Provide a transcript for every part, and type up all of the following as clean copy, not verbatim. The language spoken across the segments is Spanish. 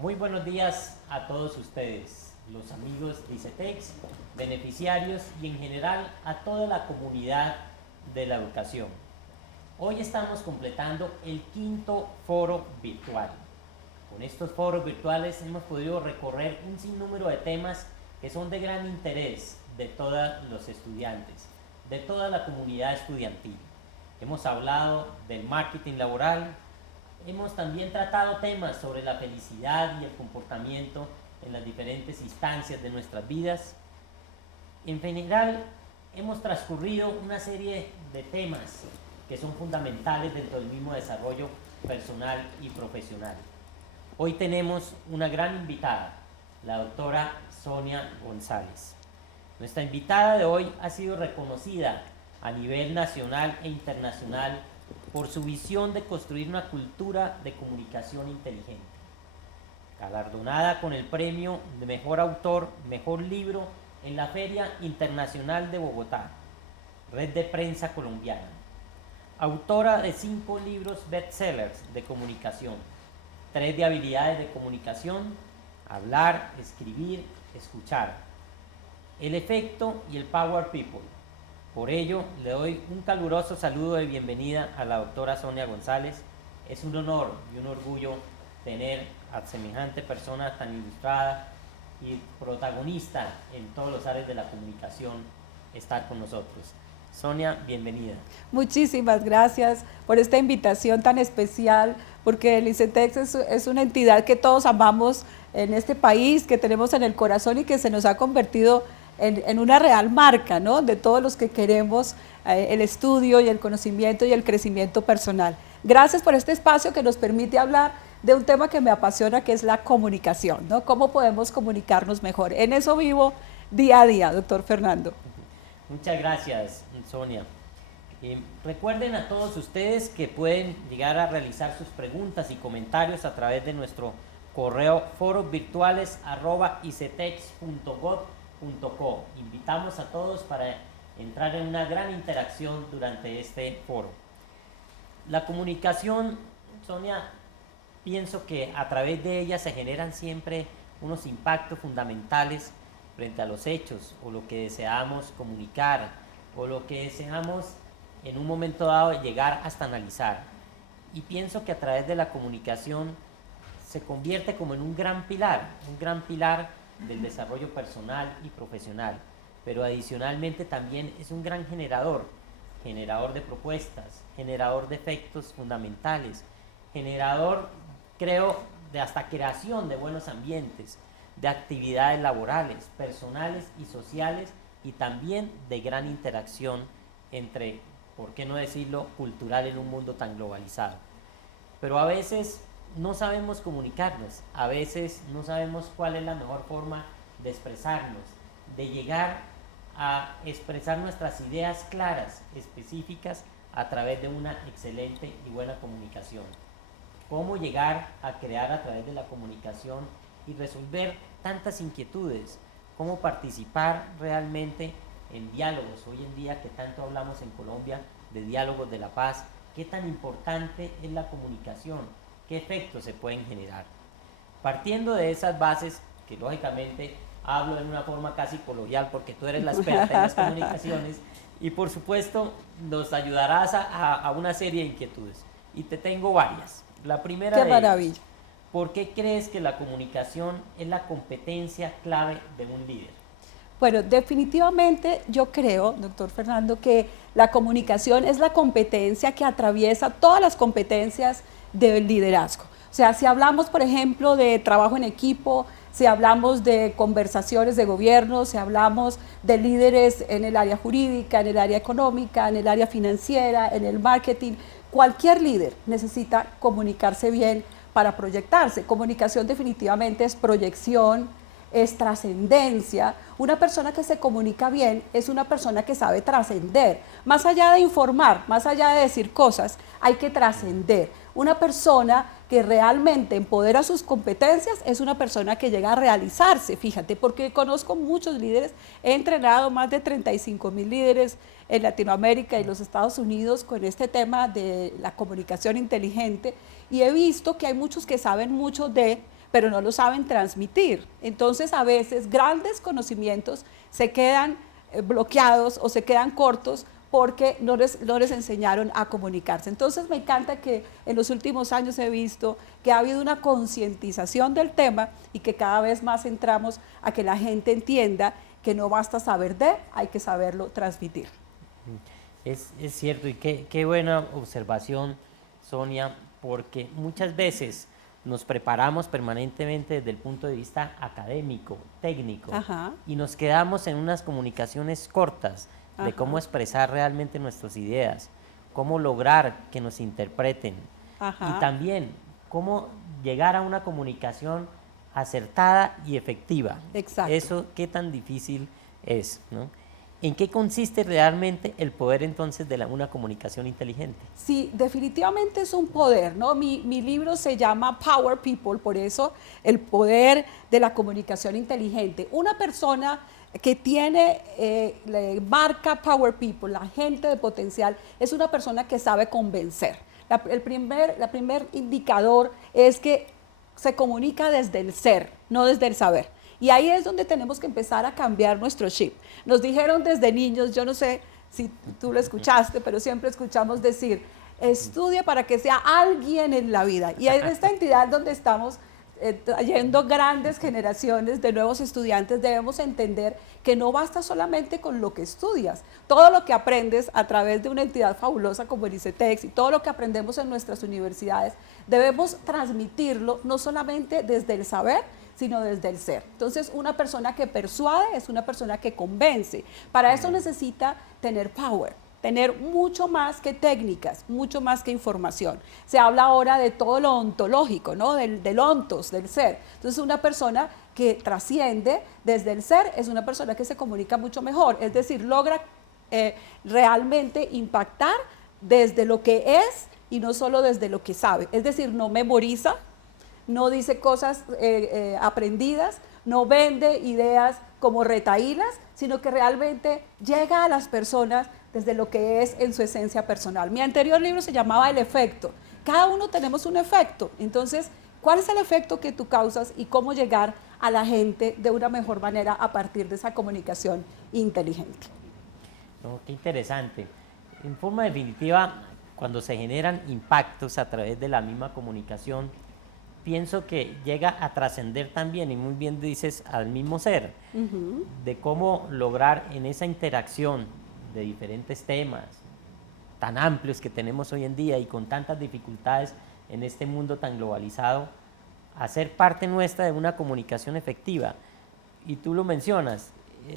Muy buenos días a todos ustedes, los amigos de ICETEX, beneficiarios y en general a toda la comunidad de la educación. Hoy estamos completando el quinto foro virtual. Con estos foros virtuales hemos podido recorrer un sinnúmero de temas que son de gran interés de todos los estudiantes, de toda la comunidad estudiantil. Hemos hablado del marketing laboral, hemos también tratado temas sobre la felicidad y el comportamiento en las diferentes instancias de nuestras vidas. En general, hemos transcurrido una serie de temas que son fundamentales dentro del mismo desarrollo personal y profesional. Hoy tenemos una gran invitada, la doctora Sonia González. Nuestra invitada de hoy ha sido reconocida a nivel nacional e internacional por su visión de construir una cultura de comunicación inteligente. Galardonada con el premio de Mejor Autor, Mejor Libro en la Feria Internacional de Bogotá, Red de Prensa Colombiana. Autora de 5 libros bestsellers de comunicación, 3 de habilidades de comunicación: hablar, escribir, escuchar, el efecto y el Power People. Por ello, le doy un caluroso saludo de bienvenida a la doctora Sonia González. Es un honor y un orgullo tener a semejante persona tan ilustrada y protagonista en todos los áreas de la comunicación estar con nosotros. Sonia, bienvenida. Muchísimas gracias por esta invitación tan especial, porque el ICETEX es una entidad que todos amamos en este país, que tenemos en el corazón y que se nos ha convertido en una real marca, ¿no?, de todos los que queremos el estudio y el conocimiento y el crecimiento personal. Gracias por este espacio que nos permite hablar de un tema que me apasiona, que es la comunicación, ¿no? ¿Cómo podemos comunicarnos mejor? En eso vivo día a día, doctor Fernando. Muchas gracias, Sonia. Recuerden a todos ustedes que pueden llegar a realizar sus preguntas y comentarios a través de nuestro correo forosvirtuales@icetex.gov.co. Invitamos a todos para entrar en una gran interacción durante este foro. La comunicación, Sonia, pienso que a través de ella se generan siempre unos impactos fundamentales frente a los hechos o lo que deseamos comunicar o lo que deseamos en un momento dado llegar hasta analizar. Y pienso que a través de la comunicación se convierte como en un gran pilar del desarrollo personal y profesional, pero adicionalmente también es un gran generador de propuestas, generador de efectos fundamentales, generador, creo, de hasta creación de buenos ambientes, de actividades laborales, personales y sociales, y también de gran interacción entre, por qué no decirlo, cultural en un mundo tan globalizado. Pero a veces no sabemos comunicarnos, a veces no sabemos cuál es la mejor forma de expresarnos, de llegar a expresar nuestras ideas claras, específicas, a través de una excelente y buena comunicación. Cómo llegar a crear a través de la comunicación y resolver tantas inquietudes, cómo participar realmente en diálogos. Hoy en día que tanto hablamos en Colombia de diálogos de la paz, qué tan importante es la comunicación, qué efectos se pueden generar. Partiendo de esas bases, que lógicamente hablo en una forma casi coloquial porque tú eres la experta en las comunicaciones y por supuesto nos ayudarás a una serie de inquietudes. Y te tengo varias. La primera ¡Qué de maravilla! ellas, ¿por qué crees que la comunicación es la competencia clave de un líder? Bueno, definitivamente yo creo, doctor Fernando, que la comunicación es la competencia que atraviesa todas las competencias del liderazgo. O sea, si hablamos, por ejemplo, de trabajo en equipo, si hablamos de conversaciones de gobierno, si hablamos de líderes en el área jurídica, en el área económica, en el área financiera, en el marketing, cualquier líder necesita comunicarse bien para proyectarse. Comunicación definitivamente es proyección, es trascendencia. Una persona que se comunica bien es una persona que sabe trascender. Más allá de informar, más allá de decir cosas, hay que trascender. Una persona que realmente empodera sus competencias es una persona que llega a realizarse, fíjate, porque conozco muchos líderes, he entrenado más de 35,000 líderes en Latinoamérica y los Estados Unidos con este tema de la comunicación inteligente y he visto que hay muchos que saben mucho de, pero no lo saben transmitir. Entonces, a veces grandes conocimientos se quedan bloqueados o se quedan cortos porque no les enseñaron a comunicarse. Entonces me encanta que en los últimos años he visto que ha habido una concientización del tema y que cada vez más entramos a que la gente entienda que no basta saber hay que saberlo transmitir. Es cierto, y qué buena observación, Sonia, porque muchas veces nos preparamos permanentemente desde el punto de vista académico, técnico, Ajá. y nos quedamos en unas comunicaciones cortas de Ajá. cómo expresar realmente nuestras ideas, cómo lograr que nos interpreten, Ajá. y también cómo llegar a una comunicación acertada y efectiva. Exacto. Eso qué tan difícil es, ¿no? ¿En qué consiste realmente el poder entonces de una comunicación inteligente? Sí, definitivamente es un poder, ¿no? Mi libro se llama Power People, por eso el poder de la comunicación inteligente. Una persona que tiene, marca Power People, la gente de potencial, es una persona que sabe convencer. El primer indicador es que se comunica desde el ser, no desde el saber. Y ahí es donde tenemos que empezar a cambiar nuestro chip. Nos dijeron desde niños, yo no sé si tú lo escuchaste, pero siempre escuchamos decir, estudia para que sea alguien en la vida. Y en esta entidad donde estamos trayendo grandes generaciones de nuevos estudiantes, debemos entender que no basta solamente con lo que estudias. Todo lo que aprendes a través de una entidad fabulosa como el ICETEX y todo lo que aprendemos en nuestras universidades, debemos transmitirlo no solamente desde el saber, sino desde el ser. Entonces, una persona que persuade es una persona que convence. Para eso necesita tener power, tener mucho más que técnicas, mucho más que información. Se habla ahora de todo lo ontológico, ¿no? Del ontos, del ser. Entonces, una persona que trasciende desde el ser es una persona que se comunica mucho mejor, es decir, logra realmente impactar desde lo que es y no solo desde lo que sabe. Es decir, no memoriza, no dice cosas aprendidas, no vende ideas como retahílas, sino que realmente llega a las personas desde lo que es en su esencia personal. Mi anterior libro se llamaba El efecto. Cada uno tenemos un efecto. Entonces, ¿cuál es el efecto que tú causas y cómo llegar a la gente de una mejor manera a partir de esa comunicación inteligente? No, qué interesante. En forma definitiva, cuando se generan impactos a través de la misma comunicación, pienso que llega a trascender también, y muy bien dices, al mismo ser, de cómo lograr en esa interacción de diferentes temas tan amplios que tenemos hoy en día y con tantas dificultades en este mundo tan globalizado, hacer parte nuestra de una comunicación efectiva. Y tú lo mencionas,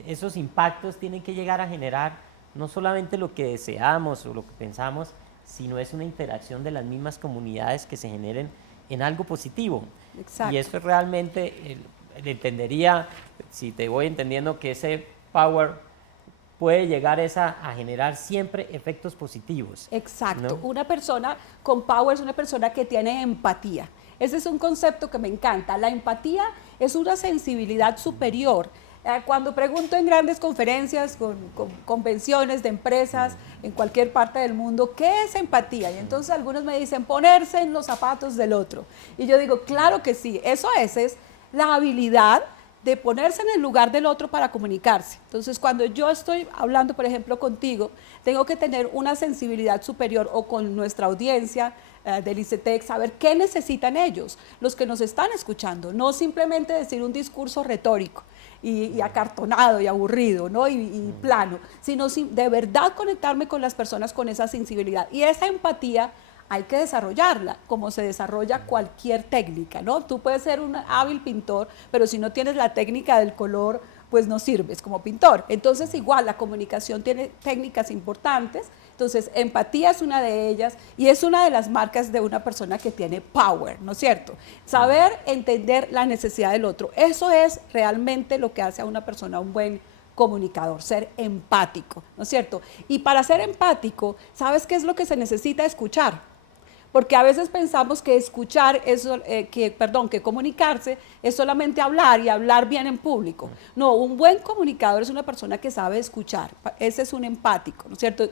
esos impactos tienen que llegar a generar no solamente lo que deseamos o lo que pensamos, sino es una interacción de las mismas comunidades que se generen en algo positivo. Exacto. Y eso es realmente, entendería, si te voy entendiendo, que ese power puede llegar a generar siempre efectos positivos. Exacto. ¿No? Una persona con power es una persona que tiene empatía. Ese es un concepto que me encanta. La empatía es una sensibilidad superior. Cuando pregunto en grandes conferencias, con convenciones de empresas en cualquier parte del mundo, ¿qué es empatía? Y entonces algunos me dicen, ponerse en los zapatos del otro. Y yo digo, claro que sí, eso es la habilidad de ponerse en el lugar del otro para comunicarse. Entonces, cuando yo estoy hablando, por ejemplo, contigo, tengo que tener una sensibilidad superior o con nuestra audiencia del ICETEX, saber qué necesitan ellos, los que nos están escuchando, no simplemente decir un discurso retórico y acartonado y aburrido, ¿no? y plano, sino de verdad conectarme con las personas con esa sensibilidad. Y esa empatía hay que desarrollarla, como se desarrolla cualquier técnica, ¿no? Tú puedes ser un hábil pintor, pero si no tienes la técnica del color, pues no sirves como pintor. Entonces, igual, la comunicación tiene técnicas importantes. Entonces, empatía es una de ellas y es una de las marcas de una persona que tiene power, ¿no es cierto? Saber entender la necesidad del otro. Eso es realmente lo que hace a una persona un buen comunicador, ser empático, ¿no es cierto? Y para ser empático, ¿sabes qué es lo que se necesita? Escuchar. porque a veces pensamos que escuchar es, que comunicarse es solamente hablar y hablar bien en público. No, un buen comunicador es una persona que sabe escuchar, ese es un empático, ¿no es cierto?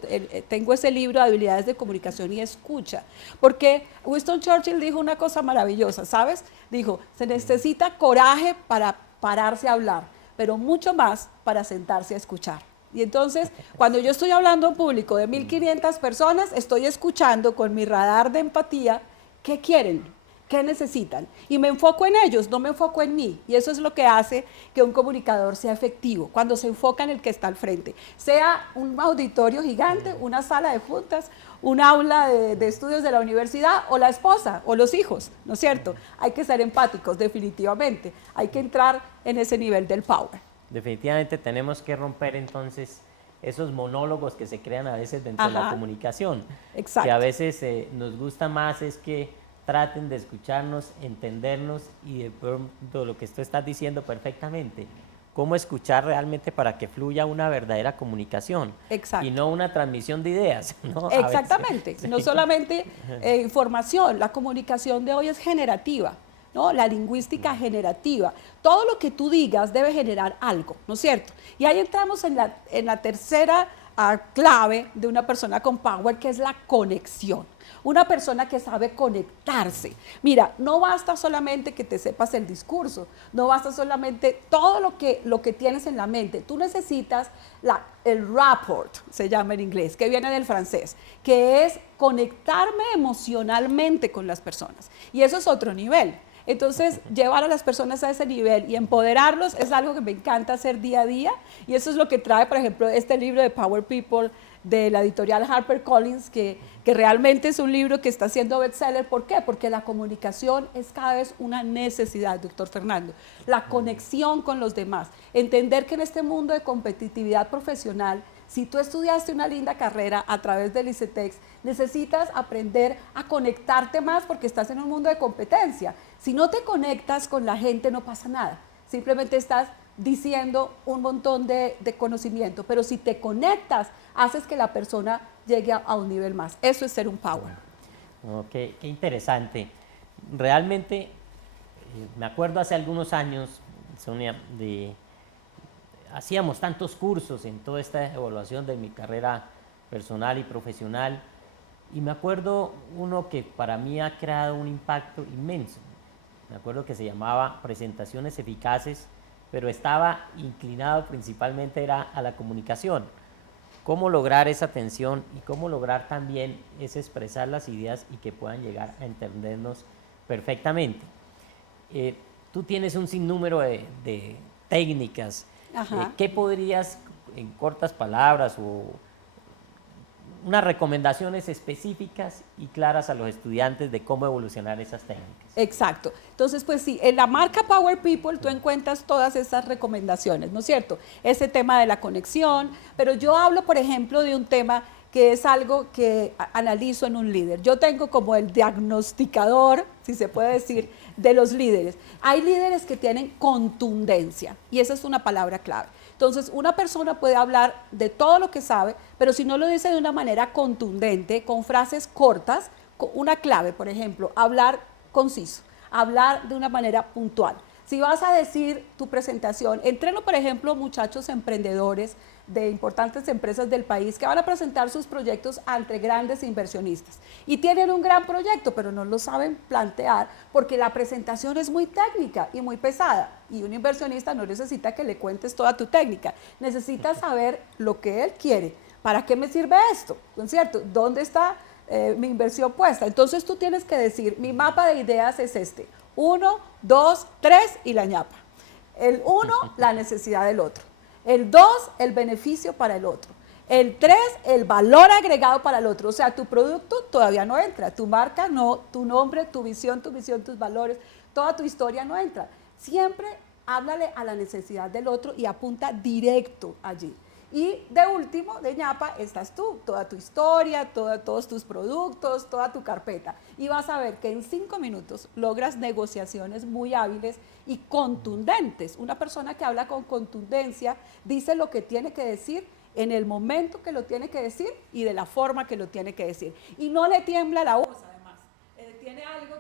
Tengo ese libro de habilidades de comunicación y escucha, porque Winston Churchill dijo una cosa maravillosa, ¿sabes? Dijo, se necesita coraje para pararse a hablar, pero mucho más para sentarse a escuchar. Y entonces, cuando yo estoy hablando en público de 1.500 personas, estoy escuchando con mi radar de empatía qué quieren, qué necesitan. Y me enfoco en ellos, no me enfoco en mí. Y eso es lo que hace que un comunicador sea efectivo, cuando se enfoca en el que está al frente. Sea un auditorio gigante, una sala de juntas, un aula de estudios de la universidad, o la esposa, o los hijos, ¿no es cierto? Hay que ser empáticos, definitivamente. Hay que entrar en ese nivel del power. Definitivamente tenemos que romper entonces esos monólogos que se crean a veces dentro de la comunicación. Exacto. Que a veces nos gusta más es que traten de escucharnos, entendernos y de pronto lo que tú estás diciendo perfectamente, cómo escuchar realmente para que fluya una verdadera comunicación. Exacto. Y no una transmisión de ideas, ¿no? Exactamente, veces, no sí. solamente información, la comunicación de hoy es generativa, ¿no? La lingüística generativa. Todo lo que tú digas debe generar algo, ¿no es cierto? Y ahí entramos en la tercera clave de una persona con power, que es la conexión. Una persona que sabe conectarse. Mira, no basta solamente que te sepas el discurso, no basta solamente todo lo que tienes en la mente. Tú necesitas el rapport, se llama en inglés, que viene del francés, que es conectarme emocionalmente con las personas. Y eso es otro nivel. Entonces, llevar a las personas a ese nivel y empoderarlos es algo que me encanta hacer día a día, y eso es lo que trae, por ejemplo, este libro de Power People de la editorial HarperCollins, que realmente es un libro que está siendo bestseller. ¿Por qué? Porque la comunicación es cada vez una necesidad, doctor Fernando. La conexión con los demás. Entender que en este mundo de competitividad profesional, si tú estudiaste una linda carrera a través del ICETEX, necesitas aprender a conectarte más porque estás en un mundo de competencia. Si no te conectas con la gente, no pasa nada. Simplemente estás diciendo un montón de conocimiento, pero si te conectas, haces que la persona llegue a un nivel más. Eso es ser un power. Oh, qué interesante. Realmente, me acuerdo hace algunos años, Sonia, hacíamos tantos cursos en toda esta evaluación de mi carrera personal y profesional, y me acuerdo uno que para mí ha creado un impacto inmenso. Me acuerdo que se llamaba Presentaciones Eficaces, pero estaba inclinado principalmente era a la comunicación. Cómo lograr esa atención y cómo lograr también es expresar las ideas y que puedan llegar a entendernos perfectamente. Tú tienes un sinnúmero de técnicas. ¿Qué podrías, en cortas palabras o unas recomendaciones específicas y claras a los estudiantes de cómo evolucionar esas técnicas? Exacto. Entonces, pues sí, en la marca Power People tú encuentras todas esas recomendaciones, ¿no es cierto? Ese tema de la conexión, pero yo hablo, por ejemplo, de un tema que es algo que analizo en un líder. Yo tengo como el diagnosticador, si se puede decir, de los líderes. Hay líderes que tienen contundencia y esa es una palabra clave. Entonces, una persona puede hablar de todo lo que sabe, pero si no lo dice de una manera contundente, con frases cortas, una clave, por ejemplo, hablar conciso, hablar de una manera puntual. Si vas a decir tu presentación, entreno, por ejemplo, muchachos emprendedores de importantes empresas del país que van a presentar sus proyectos ante grandes inversionistas y tienen un gran proyecto, pero no lo saben plantear porque la presentación es muy técnica y muy pesada, y un inversionista no necesita que le cuentes toda tu técnica, necesita saber lo que él quiere. ¿Para qué me sirve esto? ¿No es cierto? ¿Dónde está mi inversión puesta? Entonces tú tienes que decir, mi mapa de ideas es este: 1, 2, 3 y la ñapa. El 1, la necesidad del otro. El 2, el beneficio para el otro. El 3, el valor agregado para el otro. O sea, tu producto todavía no entra, tu marca no, tu nombre, tu visión, tus valores, toda tu historia no entra. Siempre háblale a la necesidad del otro y apunta directo allí. Y de último, de ñapa, estás tú, toda tu historia, todos tus productos, toda tu carpeta. Y vas a ver que en 5 minutos logras negociaciones muy hábiles y contundentes. Una persona que habla con contundencia dice lo que tiene que decir en el momento que lo tiene que decir y de la forma que lo tiene que decir. Y no le tiembla la voz, además.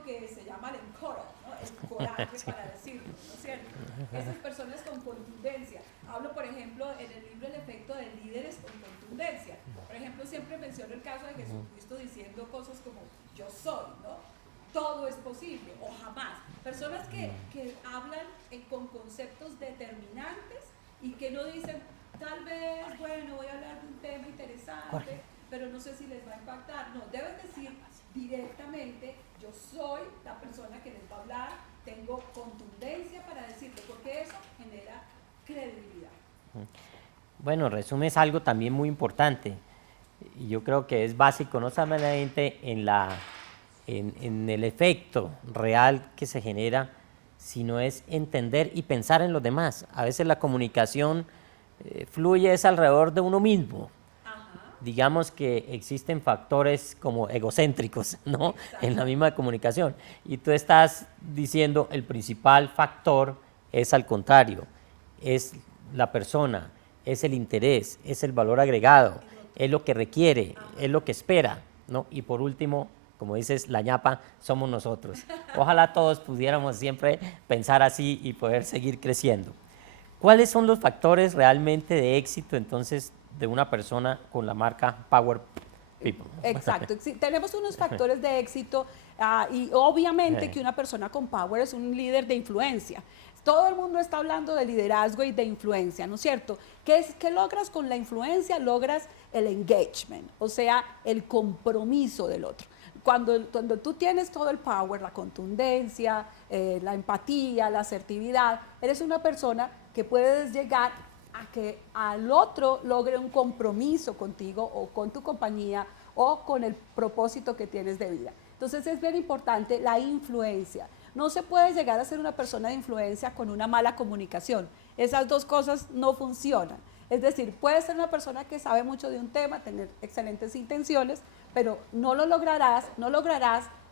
algo que se llama el encourage, ¿no? El coraje para decirlo, ¿no es cierto? Esas personas con contundencia. Hablo, por ejemplo, en el libro El efecto de líderes con contundencia. Por ejemplo, siempre menciono el caso de Jesucristo diciendo cosas como yo soy, ¿no? Todo es posible o jamás. Personas que hablan con conceptos determinantes y que no dicen, tal vez, bueno, voy a hablar de un tema interesante, pero no sé si les va a impactar. No, deben decir directamente, yo soy la persona que les va a hablar, tengo contundencia para decirlo, porque eso genera credibilidad. Bueno, resumes algo también muy importante, y yo creo que es básico, no solamente en el efecto real que se genera, sino es entender y pensar en los demás. A veces la comunicación fluye es alrededor de uno mismo. Digamos que existen factores como egocéntricos, ¿no? En la misma comunicación. Y tú estás diciendo el principal factor es al contrario, es la persona, es el interés, es el valor agregado, es lo que requiere, es lo que espera, ¿no? Y por último, como dices, la ñapa somos nosotros. Ojalá todos pudiéramos siempre pensar así y poder seguir creciendo. ¿Cuáles son los factores realmente de éxito entonces de una persona con la marca Power People? Exacto, sí, tenemos unos factores de éxito y obviamente que una persona con Power es un líder de influencia. Todo el mundo está hablando de liderazgo y de influencia, ¿no es cierto? ¿Qué logras con la influencia? Logras el engagement, o sea, el compromiso del otro. Cuando tú tienes todo el power, la contundencia, la empatía, la asertividad, eres una persona que puedes llegar a que al otro logre un compromiso contigo o con tu compañía o con el propósito que tienes de vida. Entonces es bien importante la influencia. No se puede llegar a ser una persona de influencia con una mala comunicación. Esas dos cosas no funcionan. Es decir, puedes ser una persona que sabe mucho de un tema, tener excelentes intenciones, pero no lograrás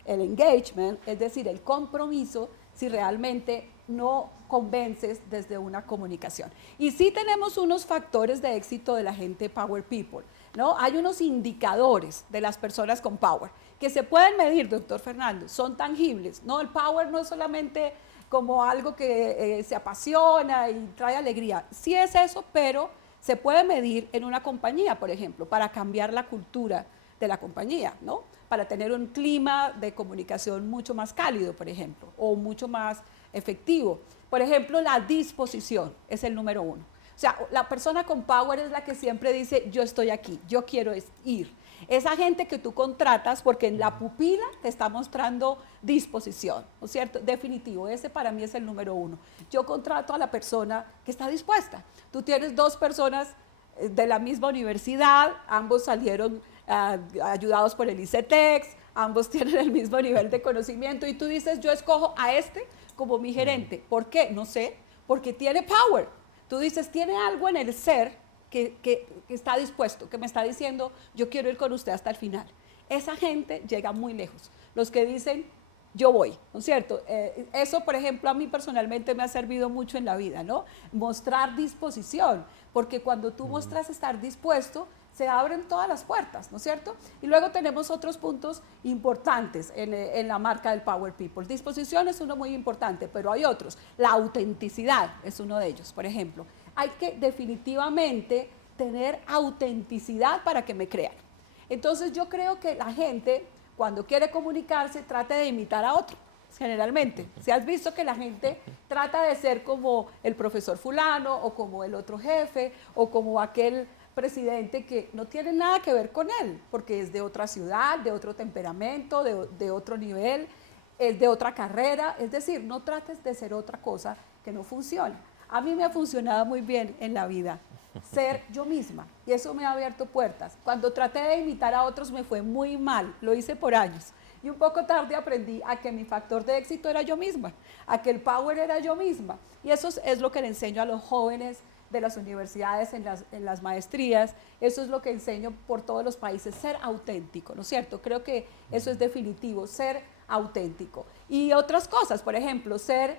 el engagement, es decir, el compromiso, si realmente no convences desde una comunicación. Y sí tenemos unos factores de éxito de la gente Power People, ¿no? Hay unos indicadores de las personas con Power que se pueden medir, doctor Fernando, son tangibles, ¿no? El Power no es solamente como algo que se apasiona y trae alegría. Sí es eso, pero se puede medir en una compañía, por ejemplo, para cambiar la cultura de la compañía, ¿no? Para tener un clima de comunicación mucho más cálido, por ejemplo, o mucho más efectivo. Por ejemplo, la disposición es el número uno. O sea, la persona con Power es la que siempre dice, yo estoy aquí, yo quiero ir. Esa gente que tú contratas, porque en la pupila te está mostrando disposición, ¿no es cierto? Definitivo, ese para mí es el número uno. Yo contrato a la persona que está dispuesta. Tú tienes dos personas de la misma universidad, ambos salieron ayudados por el ICETEX, ambos tienen el mismo nivel de conocimiento y tú dices, yo escojo a este como mi gerente. ¿Por qué? No sé, porque tiene power. Tú dices, tiene algo en el ser que está dispuesto, que me está diciendo, yo quiero ir con usted hasta el final. Esa gente llega muy lejos. Los que dicen, yo voy, ¿no es cierto? Eso, por ejemplo, a mí personalmente me ha servido mucho en la vida, ¿no? Mostrar disposición, porque cuando tú muestras estar dispuesto, se abren todas las puertas, ¿no es cierto? Y luego tenemos otros puntos importantes en la marca del Power People. Disposición es uno muy importante, pero hay otros. La autenticidad es uno de ellos, por ejemplo. Hay que definitivamente tener autenticidad para que me crean. Entonces yo creo que la gente, cuando quiere comunicarse, trata de imitar a otro, generalmente. Si has visto que la gente trata de ser como el profesor fulano, o como el otro jefe, o como aquel presidente que no tiene nada que ver con él, porque es de otra ciudad, de otro temperamento, de otro nivel, es de otra carrera. Es decir, no trates de ser otra cosa que no funciona. A mí me ha funcionado muy bien en la vida ser yo misma, y eso me ha abierto puertas. Cuando traté de imitar a otros me fue muy mal, lo hice por años. Y un poco tarde aprendí a que mi factor de éxito era yo misma, a que el power era yo misma. Y eso es lo que le enseño a los jóvenes de las universidades, en las maestrías. Eso es lo que enseño por todos los países, ser auténtico, ¿no es cierto? Creo que eso es definitivo, ser auténtico. Y otras cosas, por ejemplo, ser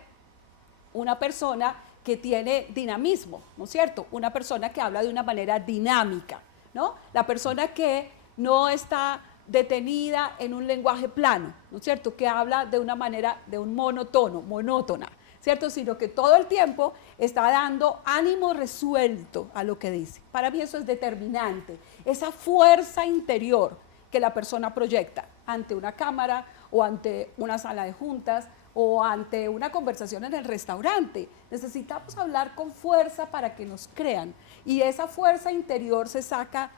una persona que tiene dinamismo, ¿no es cierto? Una persona que habla de una manera dinámica, ¿no? La persona que no está detenida en un lenguaje plano, ¿no es cierto? Que habla de una manera, de un monotono, monótona, ¿cierto? Sino que todo el tiempo está dando ánimo resuelto a lo que dice. Para mí eso es determinante, esa fuerza interior que la persona proyecta ante una cámara o ante una sala de juntas o ante una conversación en el restaurante. Necesitamos hablar con fuerza para que nos crean, y esa fuerza interior se saca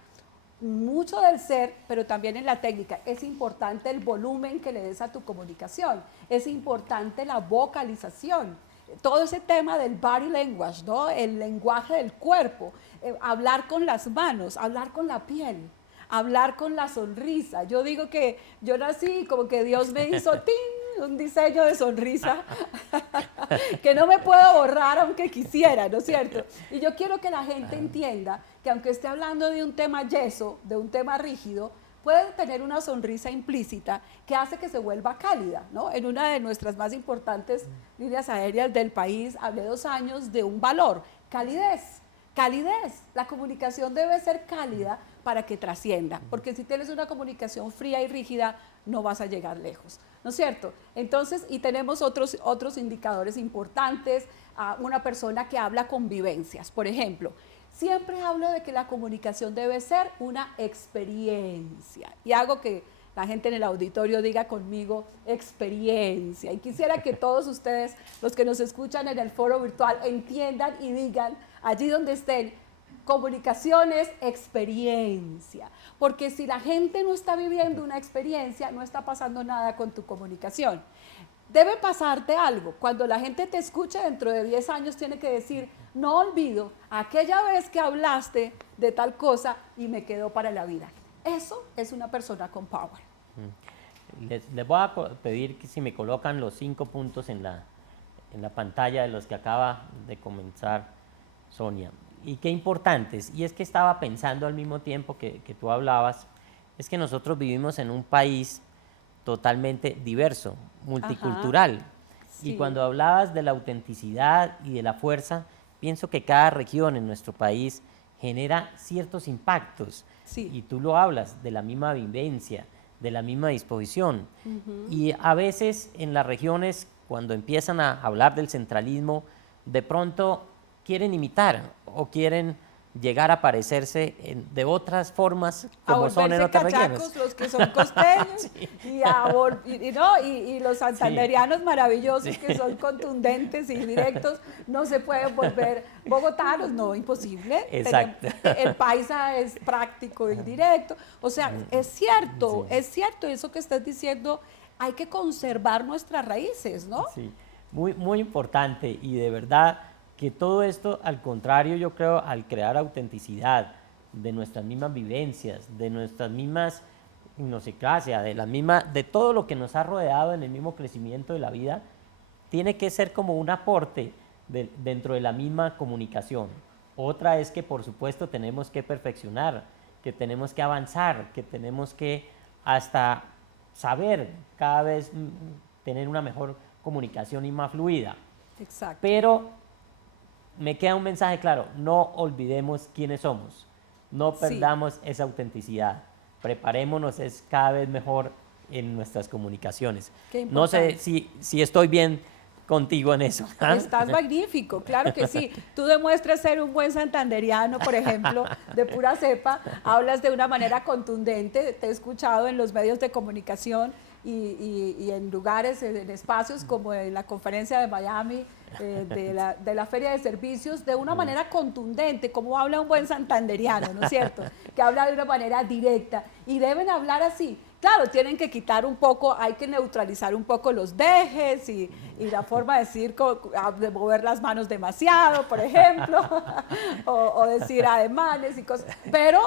mucho del ser, pero también en la técnica. Es importante el volumen que le des a tu comunicación, es importante la vocalización, todo ese tema del body language, ¿no? El lenguaje del cuerpo, hablar con las manos, hablar con la piel, hablar con la sonrisa. Yo digo que yo nací como que Dios me hizo ¡ting! Un diseño de sonrisa que no me puedo borrar aunque quisiera, ¿no es cierto? Y yo quiero que la gente entienda que aunque esté hablando de un tema yeso, de un tema rígido, puede tener una sonrisa implícita que hace que se vuelva cálida, ¿no? En una de nuestras más importantes líneas aéreas del país hablé 2 años de un valor, calidez. Calidez, la comunicación debe ser cálida para que trascienda, porque si tienes una comunicación fría y rígida no vas a llegar lejos, ¿no es cierto? Entonces, y tenemos otros indicadores importantes, una persona que habla con vivencias, por ejemplo, siempre hablo de que la comunicación debe ser una experiencia, y hago que la gente en el auditorio diga conmigo experiencia, y quisiera que todos ustedes, los que nos escuchan en el foro virtual, entiendan y digan allí donde estén, comunicación es experiencia, porque si la gente no está viviendo una experiencia, no está pasando nada con tu comunicación. Debe pasarte algo, cuando la gente te escuche dentro de 10 años tiene que decir, no olvido aquella vez que hablaste de tal cosa y me quedó para la vida. Eso es una persona con power. Les voy a pedir que si me colocan los 5 puntos en la pantalla de los que acaba de comenzar Sonia. Y qué importantes. Y es que estaba pensando al mismo tiempo que tú hablabas, es que nosotros vivimos en un país totalmente diverso, multicultural. Sí. Y cuando hablabas de la autenticidad y de la fuerza, pienso que cada región en nuestro país genera ciertos impactos. Sí. Y tú lo hablas de la misma vivencia, de la misma disposición. Y a veces en las regiones, cuando empiezan a hablar del centralismo, de pronto quieren imitar o quieren llegar a parecerse de otras formas como son en otras regiones. Los que son costeños sí. y los santanderianos sí. Maravillosos que son contundentes y directos, no se pueden volver bogotanos, no, imposible. Exacto. El paisa es práctico y directo, o sea, es cierto eso que estás diciendo, hay que conservar nuestras raíces, ¿no? Sí, muy, muy importante, y de verdad que todo esto, al contrario, yo creo, al crear autenticidad de nuestras mismas vivencias, de nuestras mismas idiosincrasia, de todo lo que nos ha rodeado en el mismo crecimiento de la vida, tiene que ser como un aporte dentro de la misma comunicación. Otra es que, por supuesto, tenemos que perfeccionar, que tenemos que avanzar, que tenemos que hasta saber cada vez tener una mejor comunicación y más fluida. Exacto. Pero me queda un mensaje claro, no olvidemos quiénes somos, no perdamos esa autenticidad, preparémonos, es cada vez mejor en nuestras comunicaciones. No sé si estoy bien contigo en eso. Estás magnífico, claro que sí. Tú demuestras ser un buen santanderiano, por ejemplo, de pura cepa, hablas de una manera contundente, te he escuchado en los medios de comunicación y en lugares, en espacios como en la conferencia de Miami, de la Feria de Servicios, de una manera contundente, como habla un buen santanderiano, ¿no es cierto? Que habla de una manera directa, y deben hablar así. Claro, tienen que quitar un poco, hay que neutralizar un poco los dejes y la forma de decir, de mover las manos demasiado, por ejemplo, o decir ademanes y cosas, pero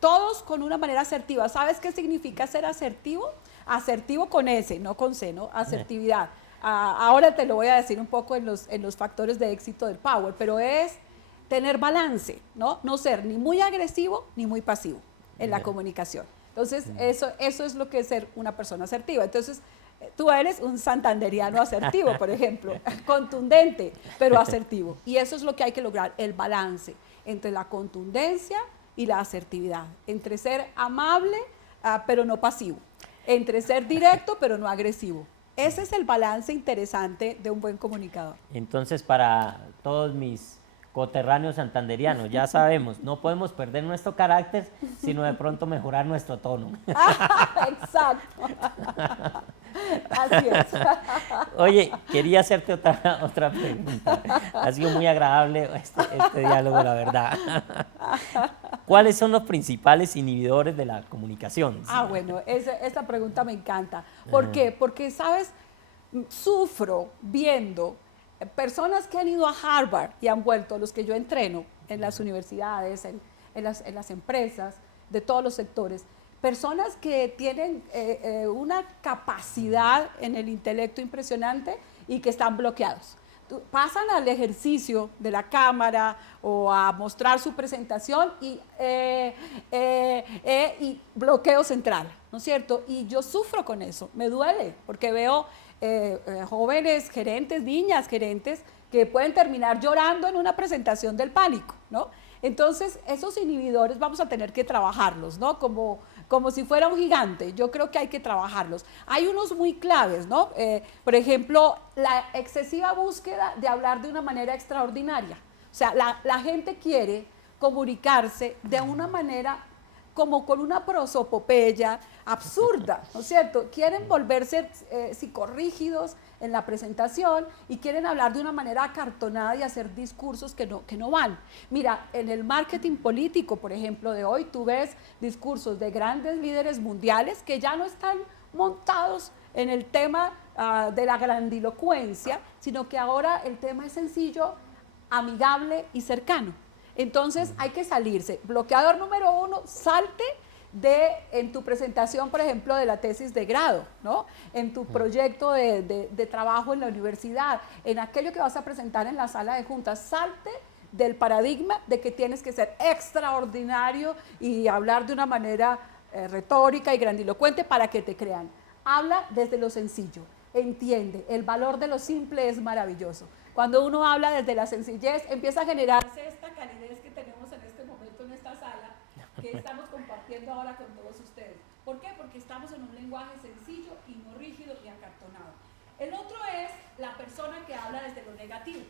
todos con una manera asertiva. ¿Sabes qué significa ser asertivo? Asertivo con S, no con C, ¿no? Asertividad. Ahora te lo voy a decir un poco en los factores de éxito del Power, pero es tener balance, ¿no? No ser ni muy agresivo ni muy pasivo en la comunicación. Entonces, eso es lo que es ser una persona asertiva. Entonces, tú eres un santanderiano asertivo, por ejemplo, contundente, pero asertivo. Y eso es lo que hay que lograr, el balance entre la contundencia y la asertividad, entre ser amable, pero no pasivo, entre ser directo, pero no agresivo. Ese es el balance interesante de un buen comunicador. Entonces, para todos mis coterráneos santanderianos, ya sabemos, no podemos perder nuestro carácter, sino de pronto mejorar nuestro tono. Exacto. Así es. Oye, quería hacerte otra pregunta. Ha sido muy agradable este diálogo, la verdad. ¿Cuáles son los principales inhibidores de la comunicación? Bueno, esa pregunta me encanta. ¿Por qué? Porque, ¿sabes? Sufro viendo personas que han ido a Harvard y han vuelto, los que yo entreno en las universidades, en las empresas, de todos los sectores, personas que tienen una capacidad en el intelecto impresionante y que están bloqueados. Pasan al ejercicio de la cámara o a mostrar su presentación y bloqueo central, ¿no es cierto? Y yo sufro con eso, me duele, porque veo jóvenes gerentes, niñas gerentes, que pueden terminar llorando en una presentación del pánico, ¿no? Entonces, esos inhibidores vamos a tener que trabajarlos, ¿no? Como si fuera un gigante. Yo creo que hay que trabajarlos. Hay unos muy claves, ¿no? Por ejemplo, la excesiva búsqueda de hablar de una manera extraordinaria. O sea, la gente quiere comunicarse de una manera como con una prosopopeya absurda, ¿no es cierto? Quieren volverse psicorrígidos en la presentación y quieren hablar de una manera acartonada y hacer discursos que no van. Mira, en el marketing político, por ejemplo, de hoy, tú ves discursos de grandes líderes mundiales que ya no están montados en el tema de la grandilocuencia, sino que ahora el tema es sencillo, amigable y cercano. Entonces hay que salirse. Bloqueador número 1, salte en tu presentación, por ejemplo, de la tesis de grado, ¿no? En tu proyecto de trabajo en la universidad, en aquello que vas a presentar en la sala de juntas, salte del paradigma de que tienes que ser extraordinario y hablar de una manera retórica y grandilocuente para que te crean. Habla desde lo sencillo, entiende, el valor de lo simple es maravilloso. Cuando uno habla desde la sencillez, empieza a generarse esta calidez que tenemos en este momento en esta sala, que estamos compartiendo ahora con todos ustedes. ¿Por qué? Porque estamos en un lenguaje sencillo y no rígido ni acartonado. El otro es la persona que habla desde lo negativo.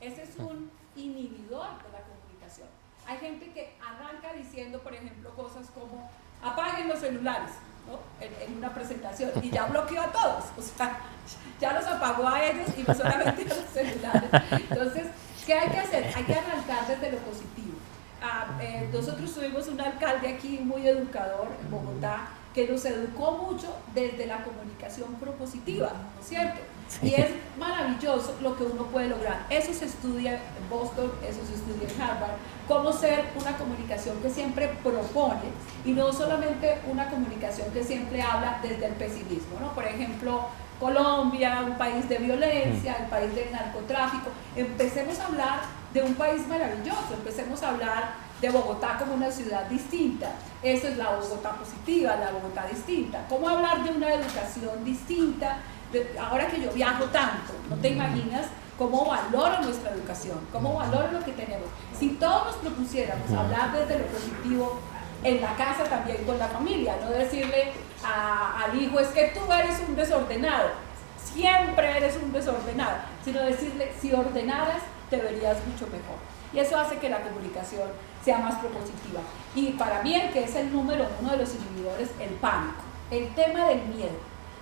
Ese es un inhibidor de la comunicación. Hay gente que arranca diciendo, por ejemplo, cosas como apaguen los celulares, ¿no? En una presentación, y ya bloqueó a todos, o sea, ya los apagó a ellos y no solamente a los celulares. Entonces, ¿qué hay que hacer? Hay que arrancar desde lo positivo. Nosotros tuvimos un alcalde aquí muy educador en Bogotá que nos educó mucho desde la comunicación propositiva, ¿no es cierto? Sí. Y es maravilloso lo que uno puede lograr. Eso se estudia en Boston, eso se estudia en Harvard, cómo ser una comunicación que siempre propone y no solamente una comunicación que siempre habla desde el pesimismo, ¿no? Por ejemplo, Colombia, un país de violencia, el país del narcotráfico. Empecemos a hablar de un país maravilloso, empecemos a hablar de Bogotá como una ciudad distinta. Eso es la Bogotá positiva, la Bogotá distinta. ¿Cómo hablar de una educación distinta? Ahora que yo viajo tanto, no te imaginas cómo valoro nuestra educación, cómo valoro lo que tenemos. Si todos nos propusiéramos hablar desde lo positivo en la casa también con la familia, no decirle al hijo es que tú eres un desordenado, siempre eres un desordenado, sino decirle si ordenaras te verías mucho mejor. Y eso hace que la comunicación sea más propositiva. Y para mí el que es el número 1 de los inhibidores, el pánico, el tema del miedo.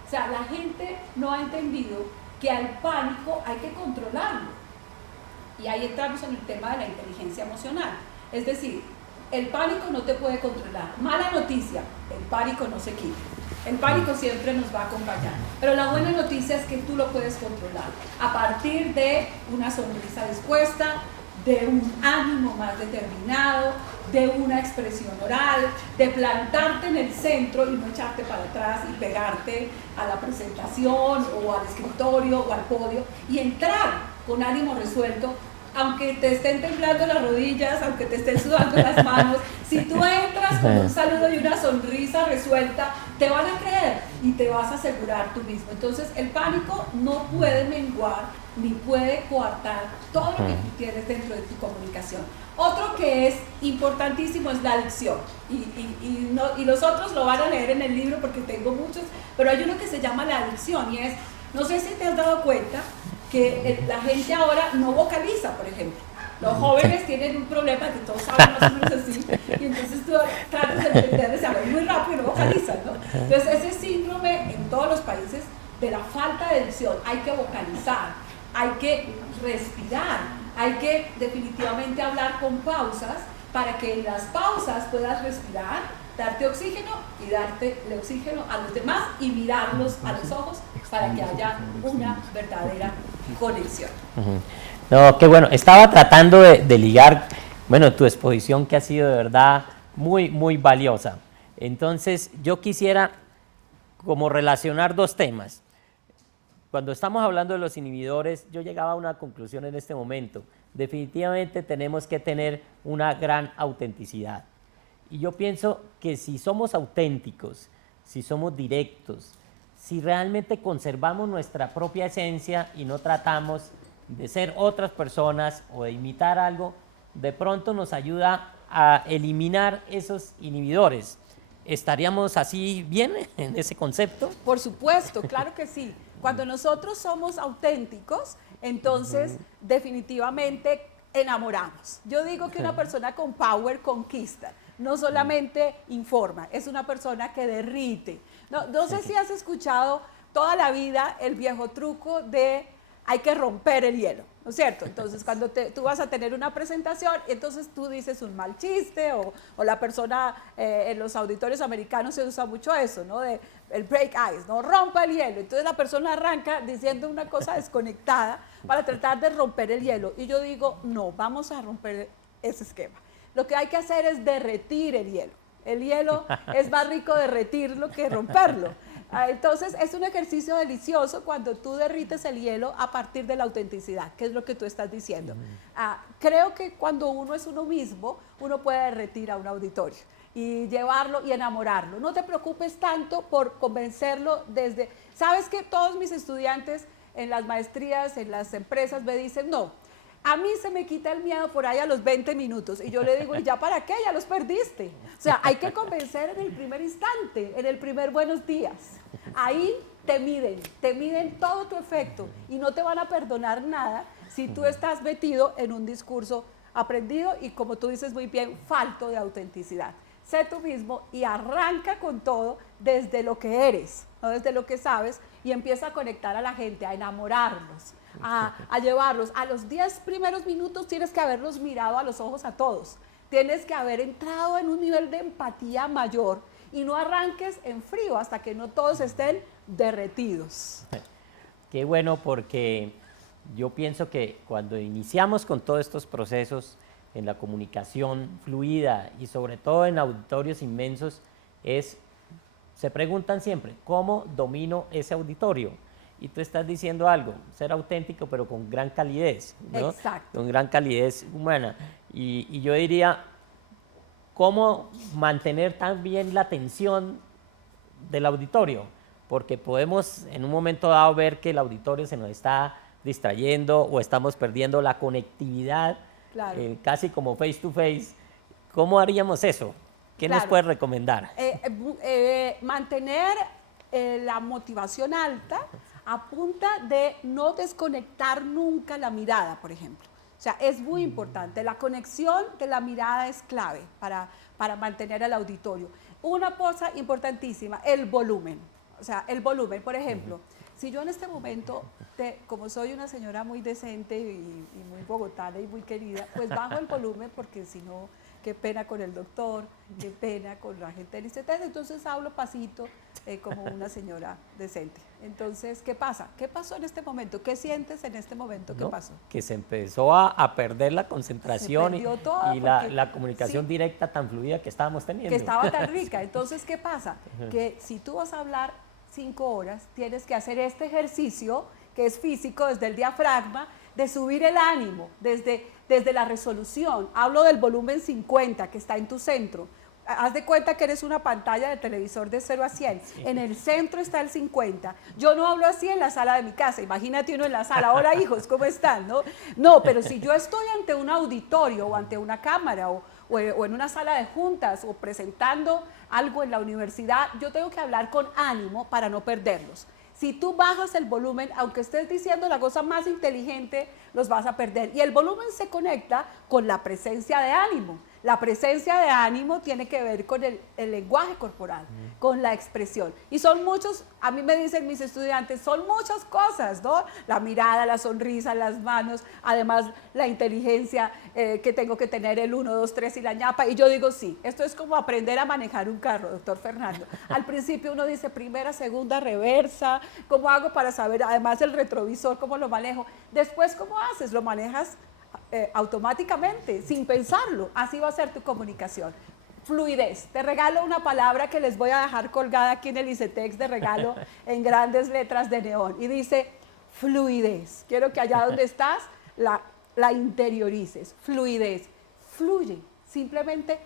O sea, la gente no ha entendido que al pánico hay que controlarlo. Y ahí entramos en el tema de la inteligencia emocional. Es decir, el pánico no te puede controlar. Mala noticia, el pánico no se quita. El pánico siempre nos va a acompañar. Pero la buena noticia es que tú lo puedes controlar a partir de una sonrisa dispuesta, de un ánimo más determinado, de una expresión oral, de plantarte en el centro y no echarte para atrás y pegarte a la presentación o al escritorio o al podio y entrar con ánimo resuelto, aunque te estén temblando las rodillas, aunque te estén sudando las manos. Si tú entras con un saludo y una sonrisa resuelta, te van a creer y te vas a asegurar tú mismo. Entonces el pánico no puede menguar ni puede coartar todo lo que tú tienes dentro de tu comunicación. Otro que es importantísimo es la adicción. Y los otros lo van a leer en el libro porque tengo muchos, pero hay uno que se llama la adicción y es, no sé si te has dado cuenta que la gente ahora no vocaliza, por ejemplo. Los jóvenes tienen un problema que todos saben más o menos así, y entonces tú tratas de entenderles, hablan muy rápido y no vocalizan, ¿no? Entonces ese síndrome en todos los países de la falta de adicción, hay que vocalizar, hay que respirar, hay que definitivamente hablar con pausas para que en las pausas puedas respirar, darte oxígeno y darte el oxígeno a los demás y mirarlos a los ojos para que haya una verdadera conexión. No, qué bueno. Estaba tratando de ligar, bueno, tu exposición que ha sido de verdad muy, muy valiosa. Entonces, yo quisiera como relacionar dos temas. Cuando estamos hablando de los inhibidores, yo llegaba a una conclusión en este momento. Definitivamente tenemos que tener una gran autenticidad. Y yo pienso que si somos auténticos, si somos directos, si realmente conservamos nuestra propia esencia y no tratamos de ser otras personas o de imitar algo, de pronto nos ayuda a eliminar esos inhibidores. ¿Estaríamos así bien en ese concepto? Por supuesto, claro que sí. Cuando nosotros somos auténticos, entonces definitivamente enamoramos. Yo digo que una persona con power conquista, no solamente informa, es una persona que derrite. No sé si has escuchado toda la vida el viejo truco de hay que romper el hielo, ¿no es cierto? Entonces, cuando tú vas a tener una presentación, entonces tú dices un mal chiste o la persona, en los auditorios americanos se usa mucho eso, ¿no? De el break ice, ¿no? Rompa el hielo. Entonces la persona arranca diciendo una cosa desconectada para tratar de romper el hielo. Y yo digo, no, vamos a romper ese esquema. Lo que hay que hacer es derretir el hielo. El hielo es más rico derretirlo que romperlo. Entonces es un ejercicio delicioso cuando tú derrites el hielo a partir de la autenticidad, que es lo que tú estás diciendo. Creo que cuando uno es uno mismo, uno puede derretir a un auditorio y llevarlo y enamorarlo. No te preocupes tanto por convencerlo desde... ¿Sabes que todos mis estudiantes en las maestrías, en las empresas me dicen, no, a mí se me quita el miedo por ahí a los 20 minutos. Y yo le digo, ¿y ya para qué? Ya los perdiste. O sea, hay que convencer en el primer instante, en el primer buenos días. Ahí te miden todo tu efecto y no te van a perdonar nada si tú estás metido en un discurso aprendido y, como tú dices muy bien, falto de autenticidad. Sé tú mismo y arranca con todo desde lo que eres, no desde lo que sabes, y empieza a conectar a la gente, a enamorarlos, a llevarlos. A los 10 primeros minutos tienes que haberlos mirado a los ojos a todos. Tienes que haber entrado en un nivel de empatía mayor y no arranques en frío hasta que no todos estén derretidos. Qué bueno, porque yo pienso que cuando iniciamos con todos estos procesos en la comunicación fluida y sobre todo en auditorios inmensos, se preguntan siempre, ¿cómo domino ese auditorio? Y tú estás diciendo algo, ser auténtico pero con gran calidez, ¿no? Exacto. Con gran calidez humana. Y yo diría, ¿cómo mantener también la atención del auditorio? Porque podemos en un momento dado ver que el auditorio se nos está distrayendo o estamos perdiendo la conectividad, Claro. Casi como face to face. ¿Cómo haríamos eso? ¿Qué nos puedes recomendar? Mantener la motivación alta a punta de no desconectar nunca la mirada, por ejemplo. O sea, es muy importante. La conexión de la mirada es clave para mantener el auditorio. Una cosa importantísima, el volumen. O sea, el volumen, por ejemplo, si yo en este momento, como soy una señora muy decente y muy bogotana y muy querida, pues bajo el volumen porque si no, qué pena con el doctor, qué pena con la gente del ICT, entonces hablo pasito como una señora decente. Entonces, ¿qué pasa? ¿Qué pasó en este momento? ¿Qué sientes en este momento? ¿Qué pasó? Que se empezó a perder la concentración y la comunicación directa tan fluida que estábamos teniendo. Que estaba tan rica. Entonces, ¿qué pasa? Que si tú vas a hablar 5 horas, tienes que hacer este ejercicio que es físico desde el diafragma, de subir el ánimo, desde la resolución. Hablo del volumen 50 que está en tu centro. haz de cuenta que eres una pantalla de televisor de 0 a 100. Sí. En el centro está el 50. Yo no hablo así en la sala de mi casa. Imagínate uno en la sala. Hola, hijos, ¿cómo están? No, pero si yo estoy ante un auditorio o ante una cámara o en una sala de juntas o presentando algo en la universidad, yo tengo que hablar con ánimo para no perderlos. Si tú bajas el volumen, aunque estés diciendo la cosa más inteligente, los vas a perder. Y el volumen se conecta con la presencia de ánimo. La presencia de ánimo tiene que ver con el lenguaje corporal, con la expresión. Y son muchos, a mí me dicen mis estudiantes, son muchas cosas, ¿no? La mirada, la sonrisa, las manos, además la inteligencia que tengo que tener, el 1, 2, 3 y la ñapa. Y yo digo, sí, esto es como aprender a manejar un carro, doctor Fernando. Al principio uno dice primera, segunda, reversa, ¿cómo hago para saber? Además el retrovisor, ¿cómo lo manejo? Después, ¿cómo haces? Lo manejas automáticamente, sin pensarlo. Así va a ser tu comunicación. Fluidez. Te regalo una palabra que les voy a dejar colgada aquí en el ICETEX de regalo en grandes letras de neón. Y dice fluidez. Quiero que allá donde estás la interiorices. Fluidez. Fluye. Simplemente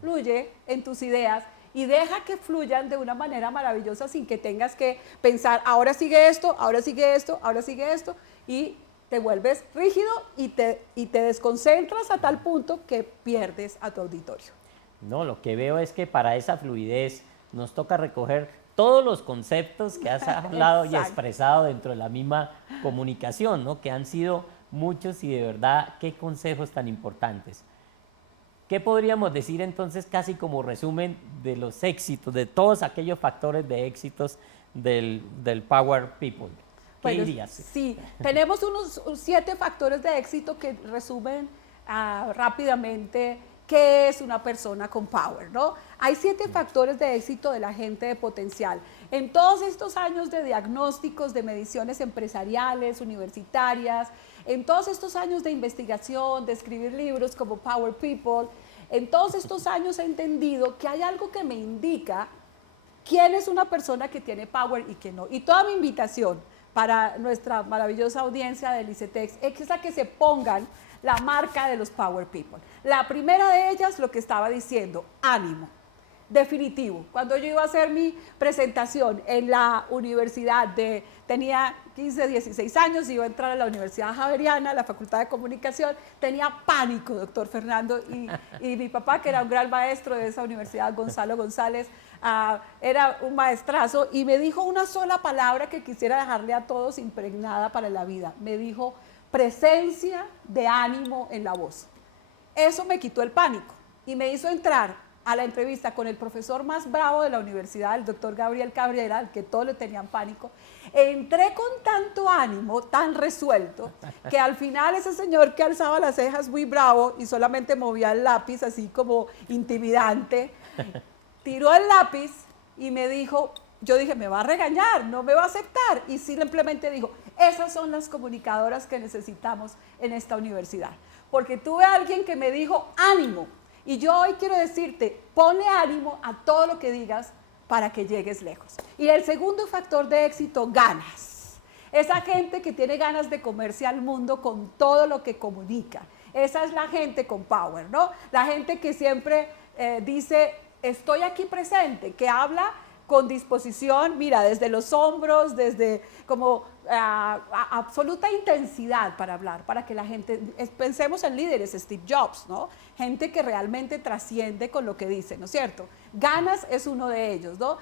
fluye en tus ideas y deja que fluyan de una manera maravillosa sin que tengas que pensar, ahora sigue esto, ahora sigue esto, ahora sigue esto, y te vuelves rígido y te desconcentras a tal punto que pierdes a tu auditorio. No, lo que veo es que para esa fluidez nos toca recoger todos los conceptos que has hablado y expresado dentro de la misma comunicación, ¿no? Que han sido muchos y de verdad, qué consejos tan importantes. ¿Qué podríamos decir entonces casi como resumen de los éxitos, de todos aquellos factores de éxitos del Power People? ¿Qué dirías? Sí, tenemos unos 7 factores de éxito que resumen rápidamente qué es una persona con power, ¿no? Hay 7 factores de éxito de la gente de potencial. En todos estos años de diagnósticos, de mediciones empresariales, universitarias, en todos estos años de investigación, de escribir libros como Power People, en todos estos años he entendido que hay algo que me indica quién es una persona que tiene power y quién no. Y toda mi invitación para nuestra maravillosa audiencia del ICETEX es a que se pongan la marca de los Power People. La primera de ellas, lo que estaba diciendo, ánimo. Definitivo. Cuando yo iba a hacer mi presentación en la universidad, tenía 15, 16 años, iba a entrar a la Universidad Javeriana, la Facultad de Comunicación, tenía pánico, doctor Fernando, y mi papá, que era un gran maestro de esa universidad, Gonzalo González, era un maestrazo, y me dijo una sola palabra que quisiera dejarle a todos impregnada para la vida. Me dijo, presencia de ánimo en la voz. Eso me quitó el pánico y me hizo entrar a la entrevista con el profesor más bravo de la universidad, el doctor Gabriel Cabrera, al que todos le tenían pánico. Entré con tanto ánimo, tan resuelto, que al final ese señor que alzaba las cejas muy bravo y solamente movía el lápiz así como intimidante, tiró el lápiz y me dijo, yo dije, me va a regañar, no me va a aceptar. Y simplemente dijo, esas son las comunicadoras que necesitamos en esta universidad. Porque tuve a alguien que me dijo, ánimo. Y yo hoy quiero decirte, ponle ánimo a todo lo que digas para que llegues lejos. Y el segundo factor de éxito, ganas. Esa gente que tiene ganas de comerse al mundo con todo lo que comunica. Esa es la gente con power, ¿no? La gente que siempre dice, estoy aquí presente, que habla con disposición, mira, desde los hombros, desde como absoluta intensidad para hablar, para que la gente, pensemos en líderes, Steve Jobs, ¿no? Gente que realmente trasciende con lo que dice, ¿no es cierto? Ganas es uno de ellos, ¿no?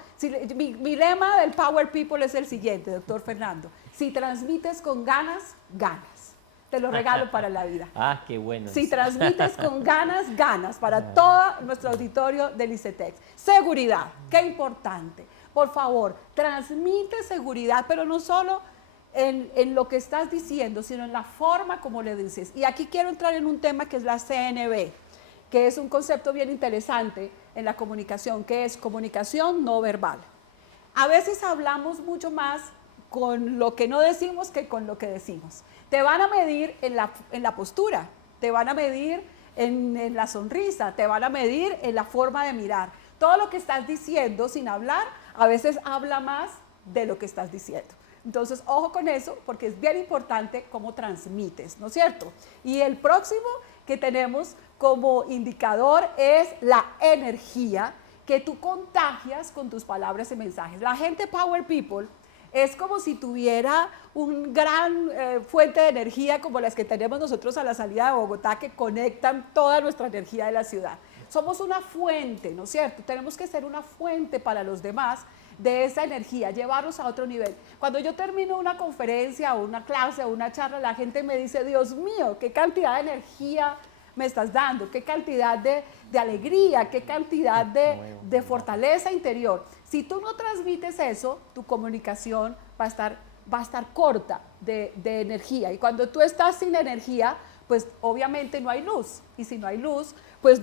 Mi lema del Power People es el siguiente, doctor Fernando, si transmites con ganas, ganas. Te lo regalo para la vida. Ah, qué bueno. Si transmites con ganas, ganas para todo nuestro auditorio del ICETEX. Seguridad, qué importante. Por favor, transmite seguridad, pero no solo en lo que estás diciendo, sino en la forma como le dices. Y aquí quiero entrar en un tema que es la CNV, que es un concepto bien interesante en la comunicación, que es comunicación no verbal. A veces hablamos mucho más con lo que no decimos que con lo que decimos. Te van a medir en la postura, te van a medir en la sonrisa, te van a medir en la forma de mirar. Todo lo que estás diciendo sin hablar, a veces habla más de lo que estás diciendo. Entonces, ojo con eso, porque es bien importante cómo transmites, ¿no es cierto? Y el próximo que tenemos como indicador es la energía que tú contagias con tus palabras y mensajes. La gente Power People es como si tuviera un gran fuente de energía como las que tenemos nosotros a la salida de Bogotá, que conectan toda nuestra energía de la ciudad. Somos una fuente, ¿no es cierto? Tenemos que ser una fuente para los demás de esa energía, llevarlos a otro nivel. Cuando yo termino una conferencia o una clase o una charla, la gente me dice, Dios mío, qué cantidad de energía me estás dando, qué cantidad de alegría, qué cantidad de fortaleza interior. Si tú no transmites eso, tu comunicación va a estar corta de energía. Y cuando tú estás sin energía, pues obviamente no hay luz. Y si no hay luz, pues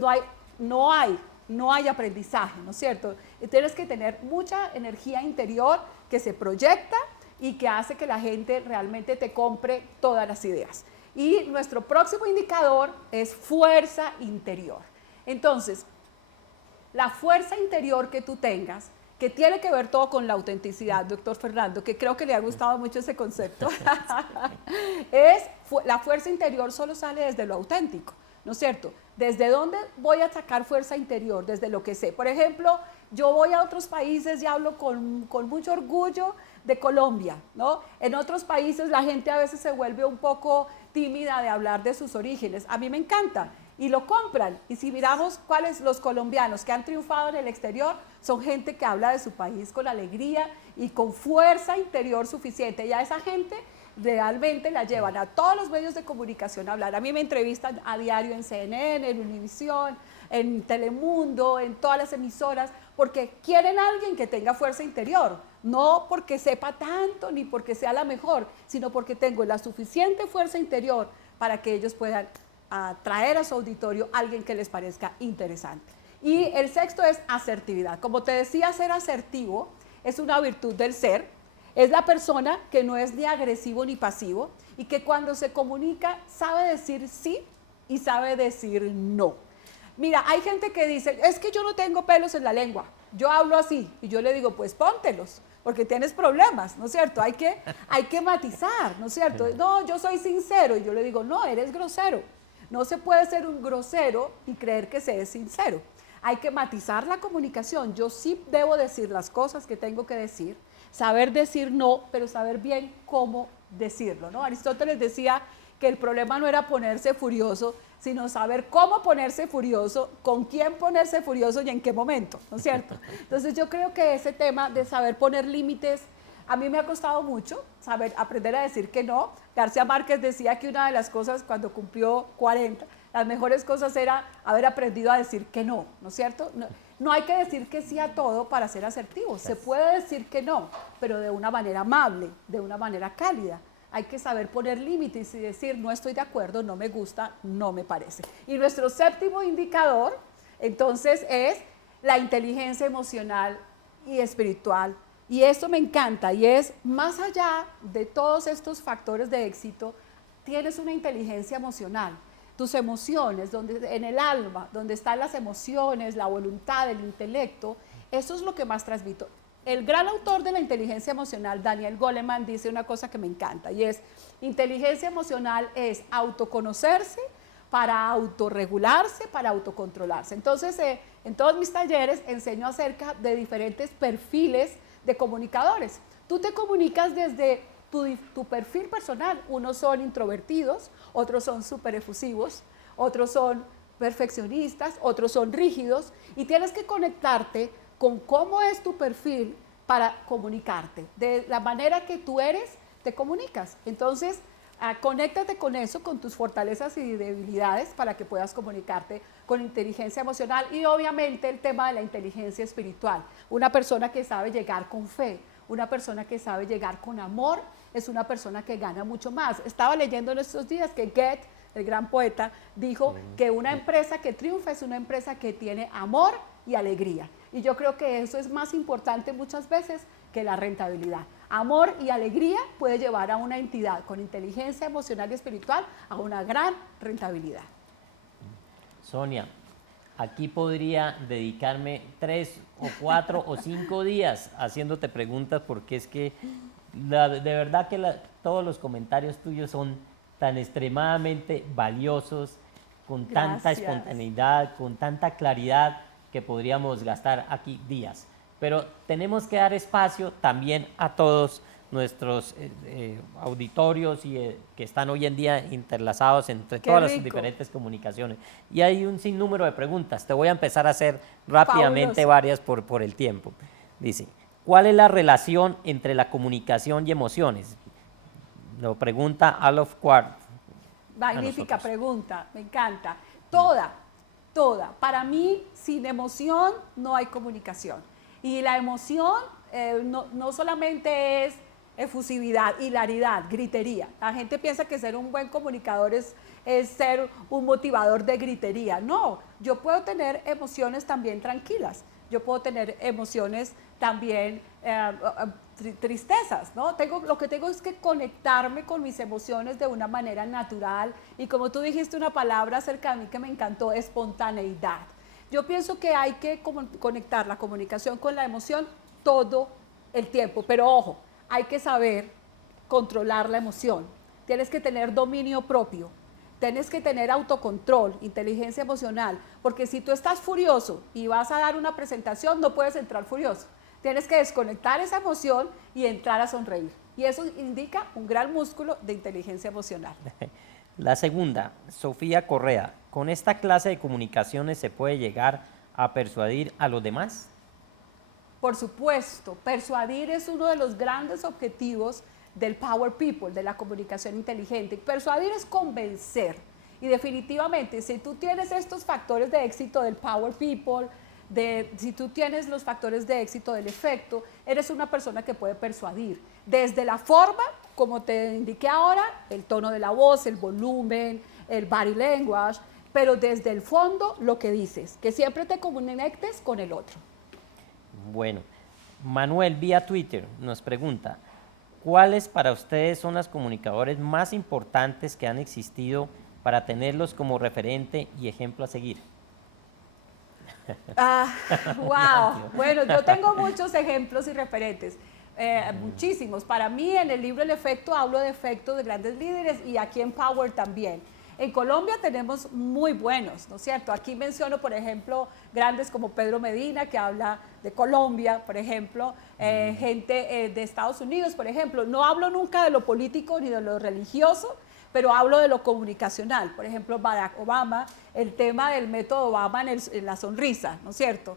no hay aprendizaje, ¿no es cierto? Y tienes que tener mucha energía interior que se proyecta y que hace que la gente realmente te compre todas las ideas. Y nuestro próximo indicador es fuerza interior. Entonces, la fuerza interior que tú tengas, que tiene que ver todo con la autenticidad, doctor Fernando, que creo que le ha gustado mucho ese concepto, la fuerza interior solo sale desde lo auténtico, ¿no es cierto? ¿Desde dónde voy a sacar fuerza interior? Desde lo que sé. Por ejemplo, yo voy a otros países y hablo con mucho orgullo de Colombia, ¿no? En otros países la gente a veces se vuelve un poco tímida de hablar de sus orígenes. A mí me encanta y lo compran. Y si miramos cuáles los colombianos que han triunfado en el exterior, son gente que habla de su país con alegría y con fuerza interior suficiente. Y a esa gente realmente la llevan a todos los medios de comunicación a hablar. A mí me entrevistan a diario en CNN, en Univisión, en Telemundo, en todas las emisoras, porque quieren a alguien que tenga fuerza interior, no porque sepa tanto ni porque sea la mejor, sino porque tengo la suficiente fuerza interior para que ellos puedan atraer a su auditorio a alguien que les parezca interesante. Y el sexto es asertividad. Como te decía, ser asertivo es una virtud del ser. Es la persona que no es ni agresivo ni pasivo y que cuando se comunica sabe decir sí y sabe decir no. Mira, hay gente que dice, es que yo no tengo pelos en la lengua, yo hablo así. Y yo le digo, pues póntelos, porque tienes problemas, ¿no es cierto? Hay que matizar, ¿no es cierto? No, yo soy sincero. Y yo le digo, no, eres grosero. No se puede ser un grosero y creer que se es sincero. Hay que matizar la comunicación. Yo sí debo decir las cosas que tengo que decir, saber decir no, pero saber bien cómo decirlo, ¿no? Aristóteles decía que el problema no era ponerse furioso, sino saber cómo ponerse furioso, con quién ponerse furioso y en qué momento, ¿no es cierto? Entonces yo creo que ese tema de saber poner límites, a mí me ha costado mucho aprender a decir que no. García Márquez decía que una de las cosas cuando cumplió 40, las mejores cosas era haber aprendido a decir que no, ¿no es cierto? No hay que decir que sí a todo para ser asertivo. Se puede decir que no, pero de una manera amable, de una manera cálida. Hay que saber poner límites y decir no estoy de acuerdo, no me gusta, no me parece. Y nuestro séptimo indicador, entonces, es la inteligencia emocional y espiritual. Y esto me encanta y es más allá de todos estos factores de éxito, tienes una inteligencia emocional. Tus emociones, en el alma, donde están las emociones, la voluntad, el intelecto, eso es lo que más transmito. El gran autor de la inteligencia emocional, Daniel Goleman, dice una cosa que me encanta y es, inteligencia emocional es autoconocerse para autorregularse, para autocontrolarse. Entonces, en todos mis talleres enseño acerca de diferentes perfiles de comunicadores. Tú te comunicas desde tu perfil personal. Unos son introvertidos, otros son súper efusivos, otros son perfeccionistas, otros son rígidos y tienes que conectarte con cómo es tu perfil para comunicarte. De la manera que tú eres, te comunicas. Entonces, conéctate con eso, con tus fortalezas y debilidades para que puedas comunicarte con inteligencia emocional y obviamente el tema de la inteligencia espiritual. Una persona que sabe llegar con fe, una persona que sabe llegar con amor, es una persona que gana mucho más. Estaba leyendo en estos días que Goethe, el gran poeta, dijo que una empresa que triunfa es una empresa que tiene amor y alegría. Y yo creo que eso es más importante muchas veces que la rentabilidad. Amor y alegría puede llevar a una entidad con inteligencia emocional y espiritual a una gran rentabilidad. Sonia, aquí podría dedicarme 3 o 4 o 5 días haciéndote preguntas porque es que de verdad que todos los comentarios tuyos son tan extremadamente valiosos con tanta Gracias. espontaneidad, con tanta claridad que podríamos gastar aquí días. Pero tenemos que dar espacio también a todos nuestros auditorios que están hoy en día interlazados entre Qué todas las rico. diferentes comunicaciones. Y hay un sinnúmero de preguntas. Te voy a empezar a hacer rápidamente Fabuloso. varias por el tiempo. Dice, ¿cuál es la relación entre la comunicación y emociones? Lo pregunta Alof Quart. Magnífica nosotros. pregunta, me encanta. Toda, toda. Para mí, sin emoción no hay comunicación. Y la emoción no solamente es efusividad, hilaridad, gritería. La gente piensa que ser un buen comunicador es ser un motivador de gritería. No, yo puedo tener emociones también tranquilas. Yo puedo tener emociones también tristezas, ¿no? Lo que tengo es que conectarme con mis emociones de una manera natural y como tú dijiste una palabra acerca de mí que me encantó, espontaneidad. Yo pienso que hay que conectar la comunicación con la emoción todo el tiempo, pero ojo, hay que saber controlar la emoción. Tienes que tener dominio propio. Tienes que tener autocontrol, inteligencia emocional, porque si tú estás furioso y vas a dar una presentación, no puedes entrar furioso. Tienes que desconectar esa emoción y entrar a sonreír. Y eso indica un gran músculo de inteligencia emocional. La segunda, Sofía Correa. ¿Con esta clase de comunicaciones se puede llegar a persuadir a los demás? Por supuesto, persuadir es uno de los grandes objetivos del Power People, de la comunicación inteligente. Persuadir es convencer. Y definitivamente, si tú tienes estos factores de éxito del Power People, si tú tienes los factores de éxito del efecto, eres una persona que puede persuadir. Desde la forma, como te indiqué ahora, el tono de la voz, el volumen, el body language, pero desde el fondo lo que dices, que siempre te conectes con el otro. Bueno, Manuel vía Twitter nos pregunta, ¿cuáles para ustedes son los comunicadores más importantes que han existido para tenerlos como referente y ejemplo a seguir? Wow, bueno, yo tengo muchos ejemplos y referentes, muchísimos. Para mí en el libro El Efecto hablo de efectos de grandes líderes y aquí en Power también. En Colombia tenemos muy buenos, ¿no es cierto? Aquí menciono, por ejemplo, grandes como Pedro Medina, que habla de Colombia, por ejemplo, gente de Estados Unidos, por ejemplo. No hablo nunca de lo político ni de lo religioso, pero hablo de lo comunicacional. Por ejemplo, Barack Obama, el tema del método Obama en la sonrisa, ¿no es cierto?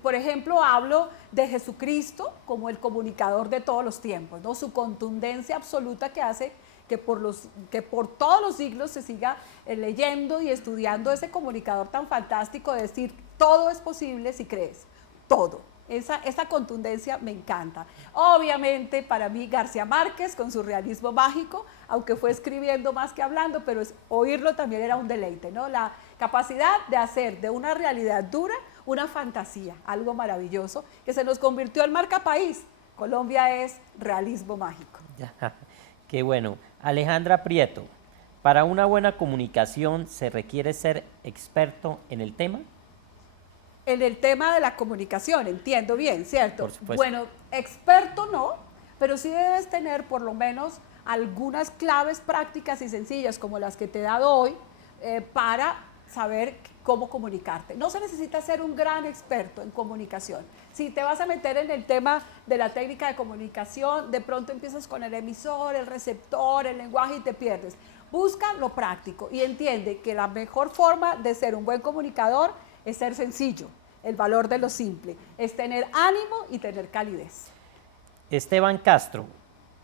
Por ejemplo, hablo de Jesucristo como el comunicador de todos los tiempos, ¿no? Su contundencia absoluta que hace que por todos los siglos se siga leyendo y estudiando ese comunicador tan fantástico de decir todo es posible si crees, todo. Esa contundencia me encanta. Obviamente para mí García Márquez con su realismo mágico, aunque fue escribiendo más que hablando, pero oírlo también era un deleite, ¿no? La capacidad de hacer de una realidad dura una fantasía, algo maravilloso, que se nos convirtió en marca país. Colombia es realismo mágico. Qué bueno. Alejandra Prieto, ¿para una buena comunicación se requiere ser experto en el tema? En el tema de la comunicación, entiendo bien, ¿cierto? Por supuesto. Bueno, experto no, pero sí debes tener por lo menos algunas claves prácticas y sencillas como las que te he dado hoy para saber cómo comunicarte. No se necesita ser un gran experto en comunicación. Si te vas a meter en el tema de la técnica de comunicación, de pronto empiezas con el emisor, el receptor, el lenguaje y te pierdes. Busca lo práctico y entiende que la mejor forma de ser un buen comunicador es ser sencillo, el valor de lo simple, es tener ánimo y tener calidez. Esteban Castro,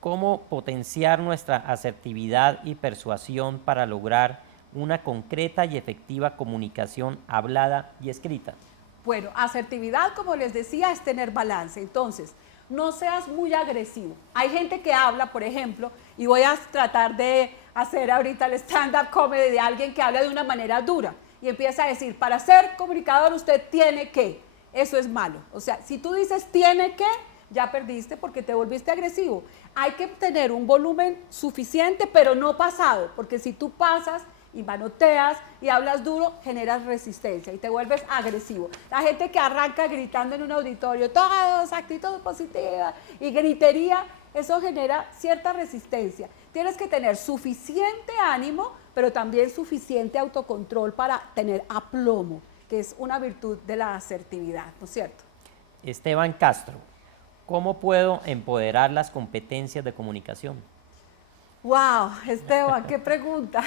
¿cómo potenciar nuestra asertividad y persuasión para lograr una concreta y efectiva comunicación hablada y escrita? Bueno, asertividad, como les decía, es tener balance. Entonces, no seas muy agresivo. Hay gente que habla, por ejemplo, y voy a tratar de hacer ahorita el stand-up comedy de alguien que habla de una manera dura y empieza a decir, para ser comunicador usted tiene que. Eso es malo. O sea, si tú dices tiene que, ya perdiste porque te volviste agresivo. Hay que tener un volumen suficiente, pero no pasado, porque si tú pasas y manoteas y hablas duro, generas resistencia y te vuelves agresivo. La gente que arranca gritando en un auditorio, todos, actitud positiva y gritería, eso genera cierta resistencia. Tienes que tener suficiente ánimo pero también suficiente autocontrol para tener aplomo, que es una virtud de la asertividad, ¿no es cierto? Esteban Castro, ¿cómo puedo empoderar las competencias de comunicación? Wow, Esteban, qué pregunta.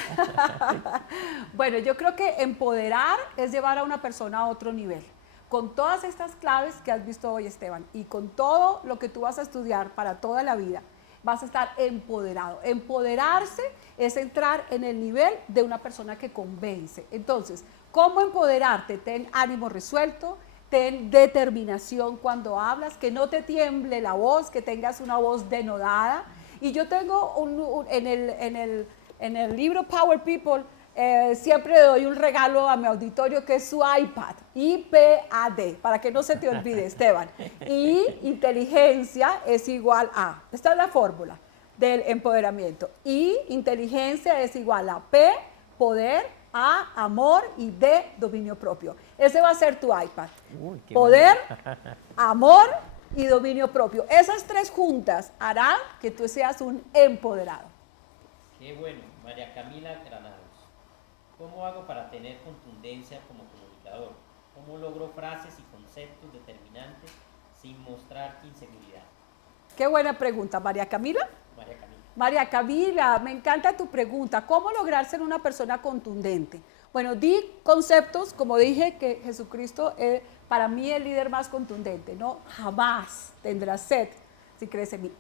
Bueno, yo creo que empoderar es llevar a una persona a otro nivel. Con todas estas claves que has visto hoy, Esteban, y con todo lo que tú vas a estudiar para toda la vida, vas a estar empoderado. Empoderarse es entrar en el nivel de una persona que convence. Entonces, ¿cómo empoderarte? Ten ánimo resuelto, ten determinación cuando hablas, que no te tiemble la voz, que tengas una voz denodada. Y yo tengo en el libro Power People, siempre le doy un regalo a mi auditorio que es su iPad, IPAD, para que no se te olvide, Esteban. Y inteligencia es igual a, esta es la fórmula del empoderamiento. I, inteligencia es igual a P, poder, A, amor y D, dominio propio. Ese va a ser tu iPad. Uy, qué Poder, bueno. amor y dominio propio. Esas tres juntas harán que tú seas un empoderado. Qué bueno, María Camila Granados. ¿Cómo hago para tener contundencia como comunicador? ¿Cómo logro frases y conceptos determinantes sin mostrar inseguridad? Qué buena pregunta, María Camila. María Camila. María Camila, me encanta tu pregunta. ¿Cómo lograr ser una persona contundente? Bueno, di conceptos, como dije, que Jesucristo es para mí el líder más contundente, ¿no? Jamás tendrás sed si crees en mí.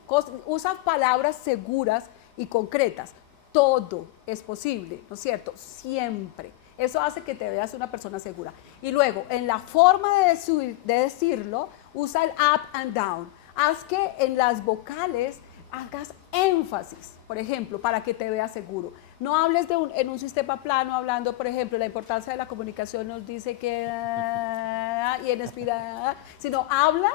Usa palabras seguras y concretas. Todo es posible, ¿no es cierto? Siempre. Eso hace que te veas una persona segura. Y luego, en la forma de decirlo, usa el up and down. Haz que en las vocales hagas énfasis, por ejemplo, para que te veas seguro. No hables en un sistema plano, hablando, por ejemplo, la importancia de la comunicación nos dice que, y en espiral, sino habla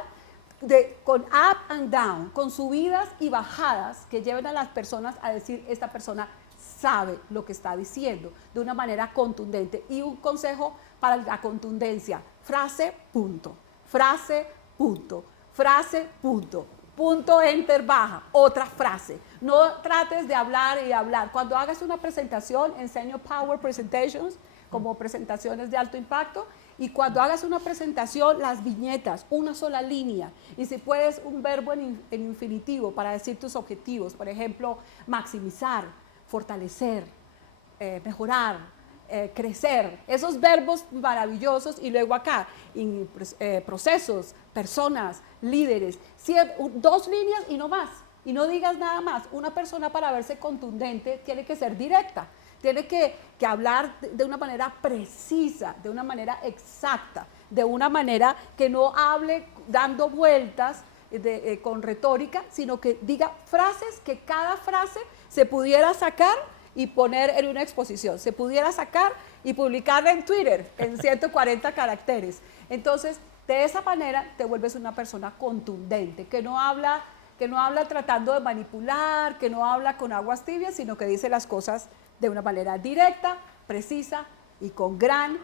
con up and down, con subidas y bajadas que lleven a las personas a decir, esta persona sabe lo que está diciendo, de una manera contundente. Y un consejo para la contundencia, frase, punto, frase, punto, frase, punto. Punto, enter, baja, otra frase. No trates de hablar y hablar. Cuando hagas una presentación, enseño Power Presentations, como presentaciones de alto impacto, y cuando hagas una presentación, las viñetas, una sola línea, y si puedes un verbo en infinitivo para decir tus objetivos, por ejemplo, maximizar, fortalecer, mejorar, crecer, esos verbos maravillosos, y luego acá, procesos, personas, líderes, 2 líneas y no más, y no digas nada más. Una persona para verse contundente tiene que ser directa, tiene que hablar de una manera precisa, de una manera exacta, de una manera que no hable dando vueltas con retórica, sino que diga frases que cada frase se pudiera sacar y poner en una exposición, se pudiera sacar y publicarla en Twitter en 140 caracteres. Entonces, de esa manera te vuelves una persona contundente, que no habla tratando de manipular, que no habla con aguas tibias, sino que dice las cosas de una manera directa, precisa y con gran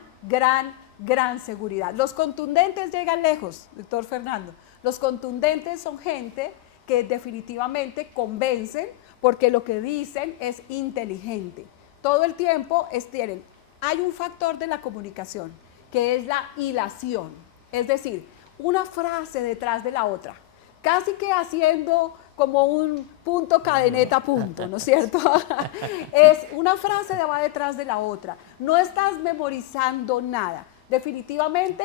seguridad. Los contundentes llegan lejos, doctor Fernando. Los contundentes son gente que definitivamente convencen porque lo que dicen es inteligente. Todo el tiempo hay un factor de la comunicación que es la hilación, es decir, una frase detrás de la otra, casi que haciendo como un punto, cadeneta, punto, ¿no es cierto? Es una frase que va detrás de la otra, no estás memorizando nada. Definitivamente,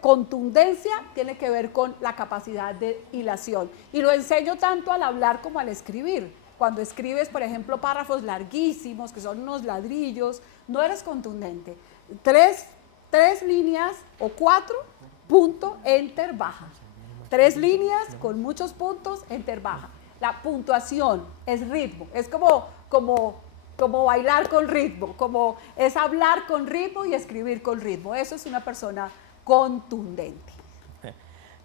contundencia tiene que ver con la capacidad de hilación, y lo enseño tanto al hablar como al escribir. Cuando escribes, por ejemplo, párrafos larguísimos, que son unos ladrillos, no eres contundente. Tres líneas o 4, punto, enter, baja. 3 líneas con muchos puntos, enter, baja. La puntuación es ritmo, es como bailar con ritmo, es hablar con ritmo y escribir con ritmo. Eso es una persona contundente.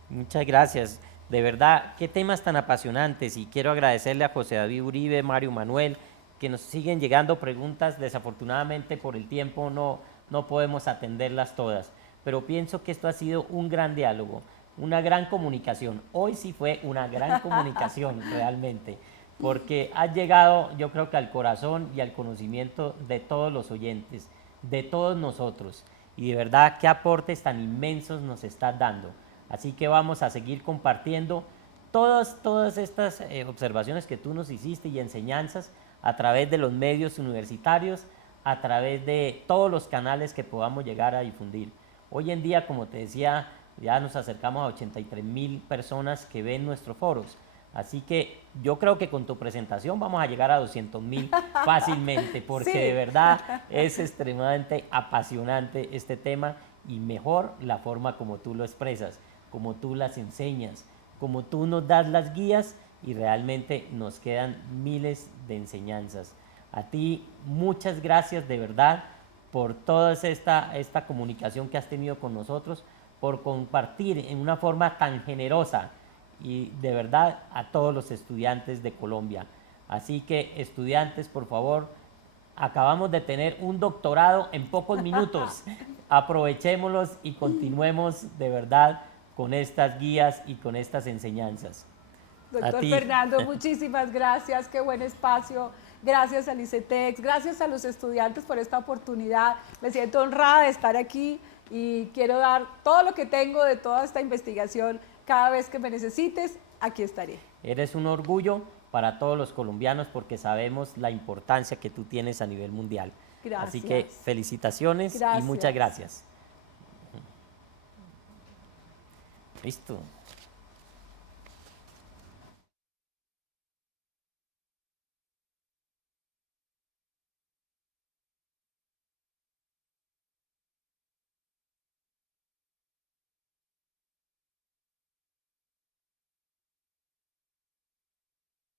Muchas gracias. De verdad, qué temas tan apasionantes, y quiero agradecerle a José David Uribe, Mario Manuel, que nos siguen llegando preguntas. Desafortunadamente por el tiempo no podemos atenderlas todas, pero pienso que esto ha sido un gran diálogo, una gran comunicación. Hoy sí fue una gran comunicación realmente. porque has llegado, yo creo que al corazón y al conocimiento de todos los oyentes, de todos nosotros. Y de verdad, qué aportes tan inmensos nos estás dando. Así que vamos a seguir compartiendo todas estas observaciones que tú nos hiciste y enseñanzas a través de los medios universitarios, a través de todos los canales que podamos llegar a difundir. Hoy en día, como te decía, ya nos acercamos a 83,000 personas que ven nuestros foros. Así que yo creo que con tu presentación vamos a llegar a 200,000 fácilmente, porque Sí. de verdad es extremadamente apasionante este tema y mejor la forma como tú lo expresas, como tú las enseñas, como tú nos das las guías y realmente nos quedan miles de enseñanzas. A ti muchas gracias de verdad por toda esta comunicación que has tenido con nosotros, por compartir en una forma tan generosa y de verdad a todos los estudiantes de Colombia. Así que estudiantes, por favor, acabamos de tener un doctorado en pocos minutos. Aprovechémoslos y continuemos de verdad con estas guías y con estas enseñanzas. Doctor Fernando, muchísimas gracias, qué buen espacio. Gracias al ICETEX, gracias a los estudiantes por esta oportunidad. Me siento honrada de estar aquí y quiero dar todo lo que tengo de toda esta investigación. Cada vez que me necesites, aquí estaré. Eres un orgullo para todos los colombianos porque sabemos la importancia que tú tienes a nivel mundial. Gracias. Así que felicitaciones y muchas gracias. Listo.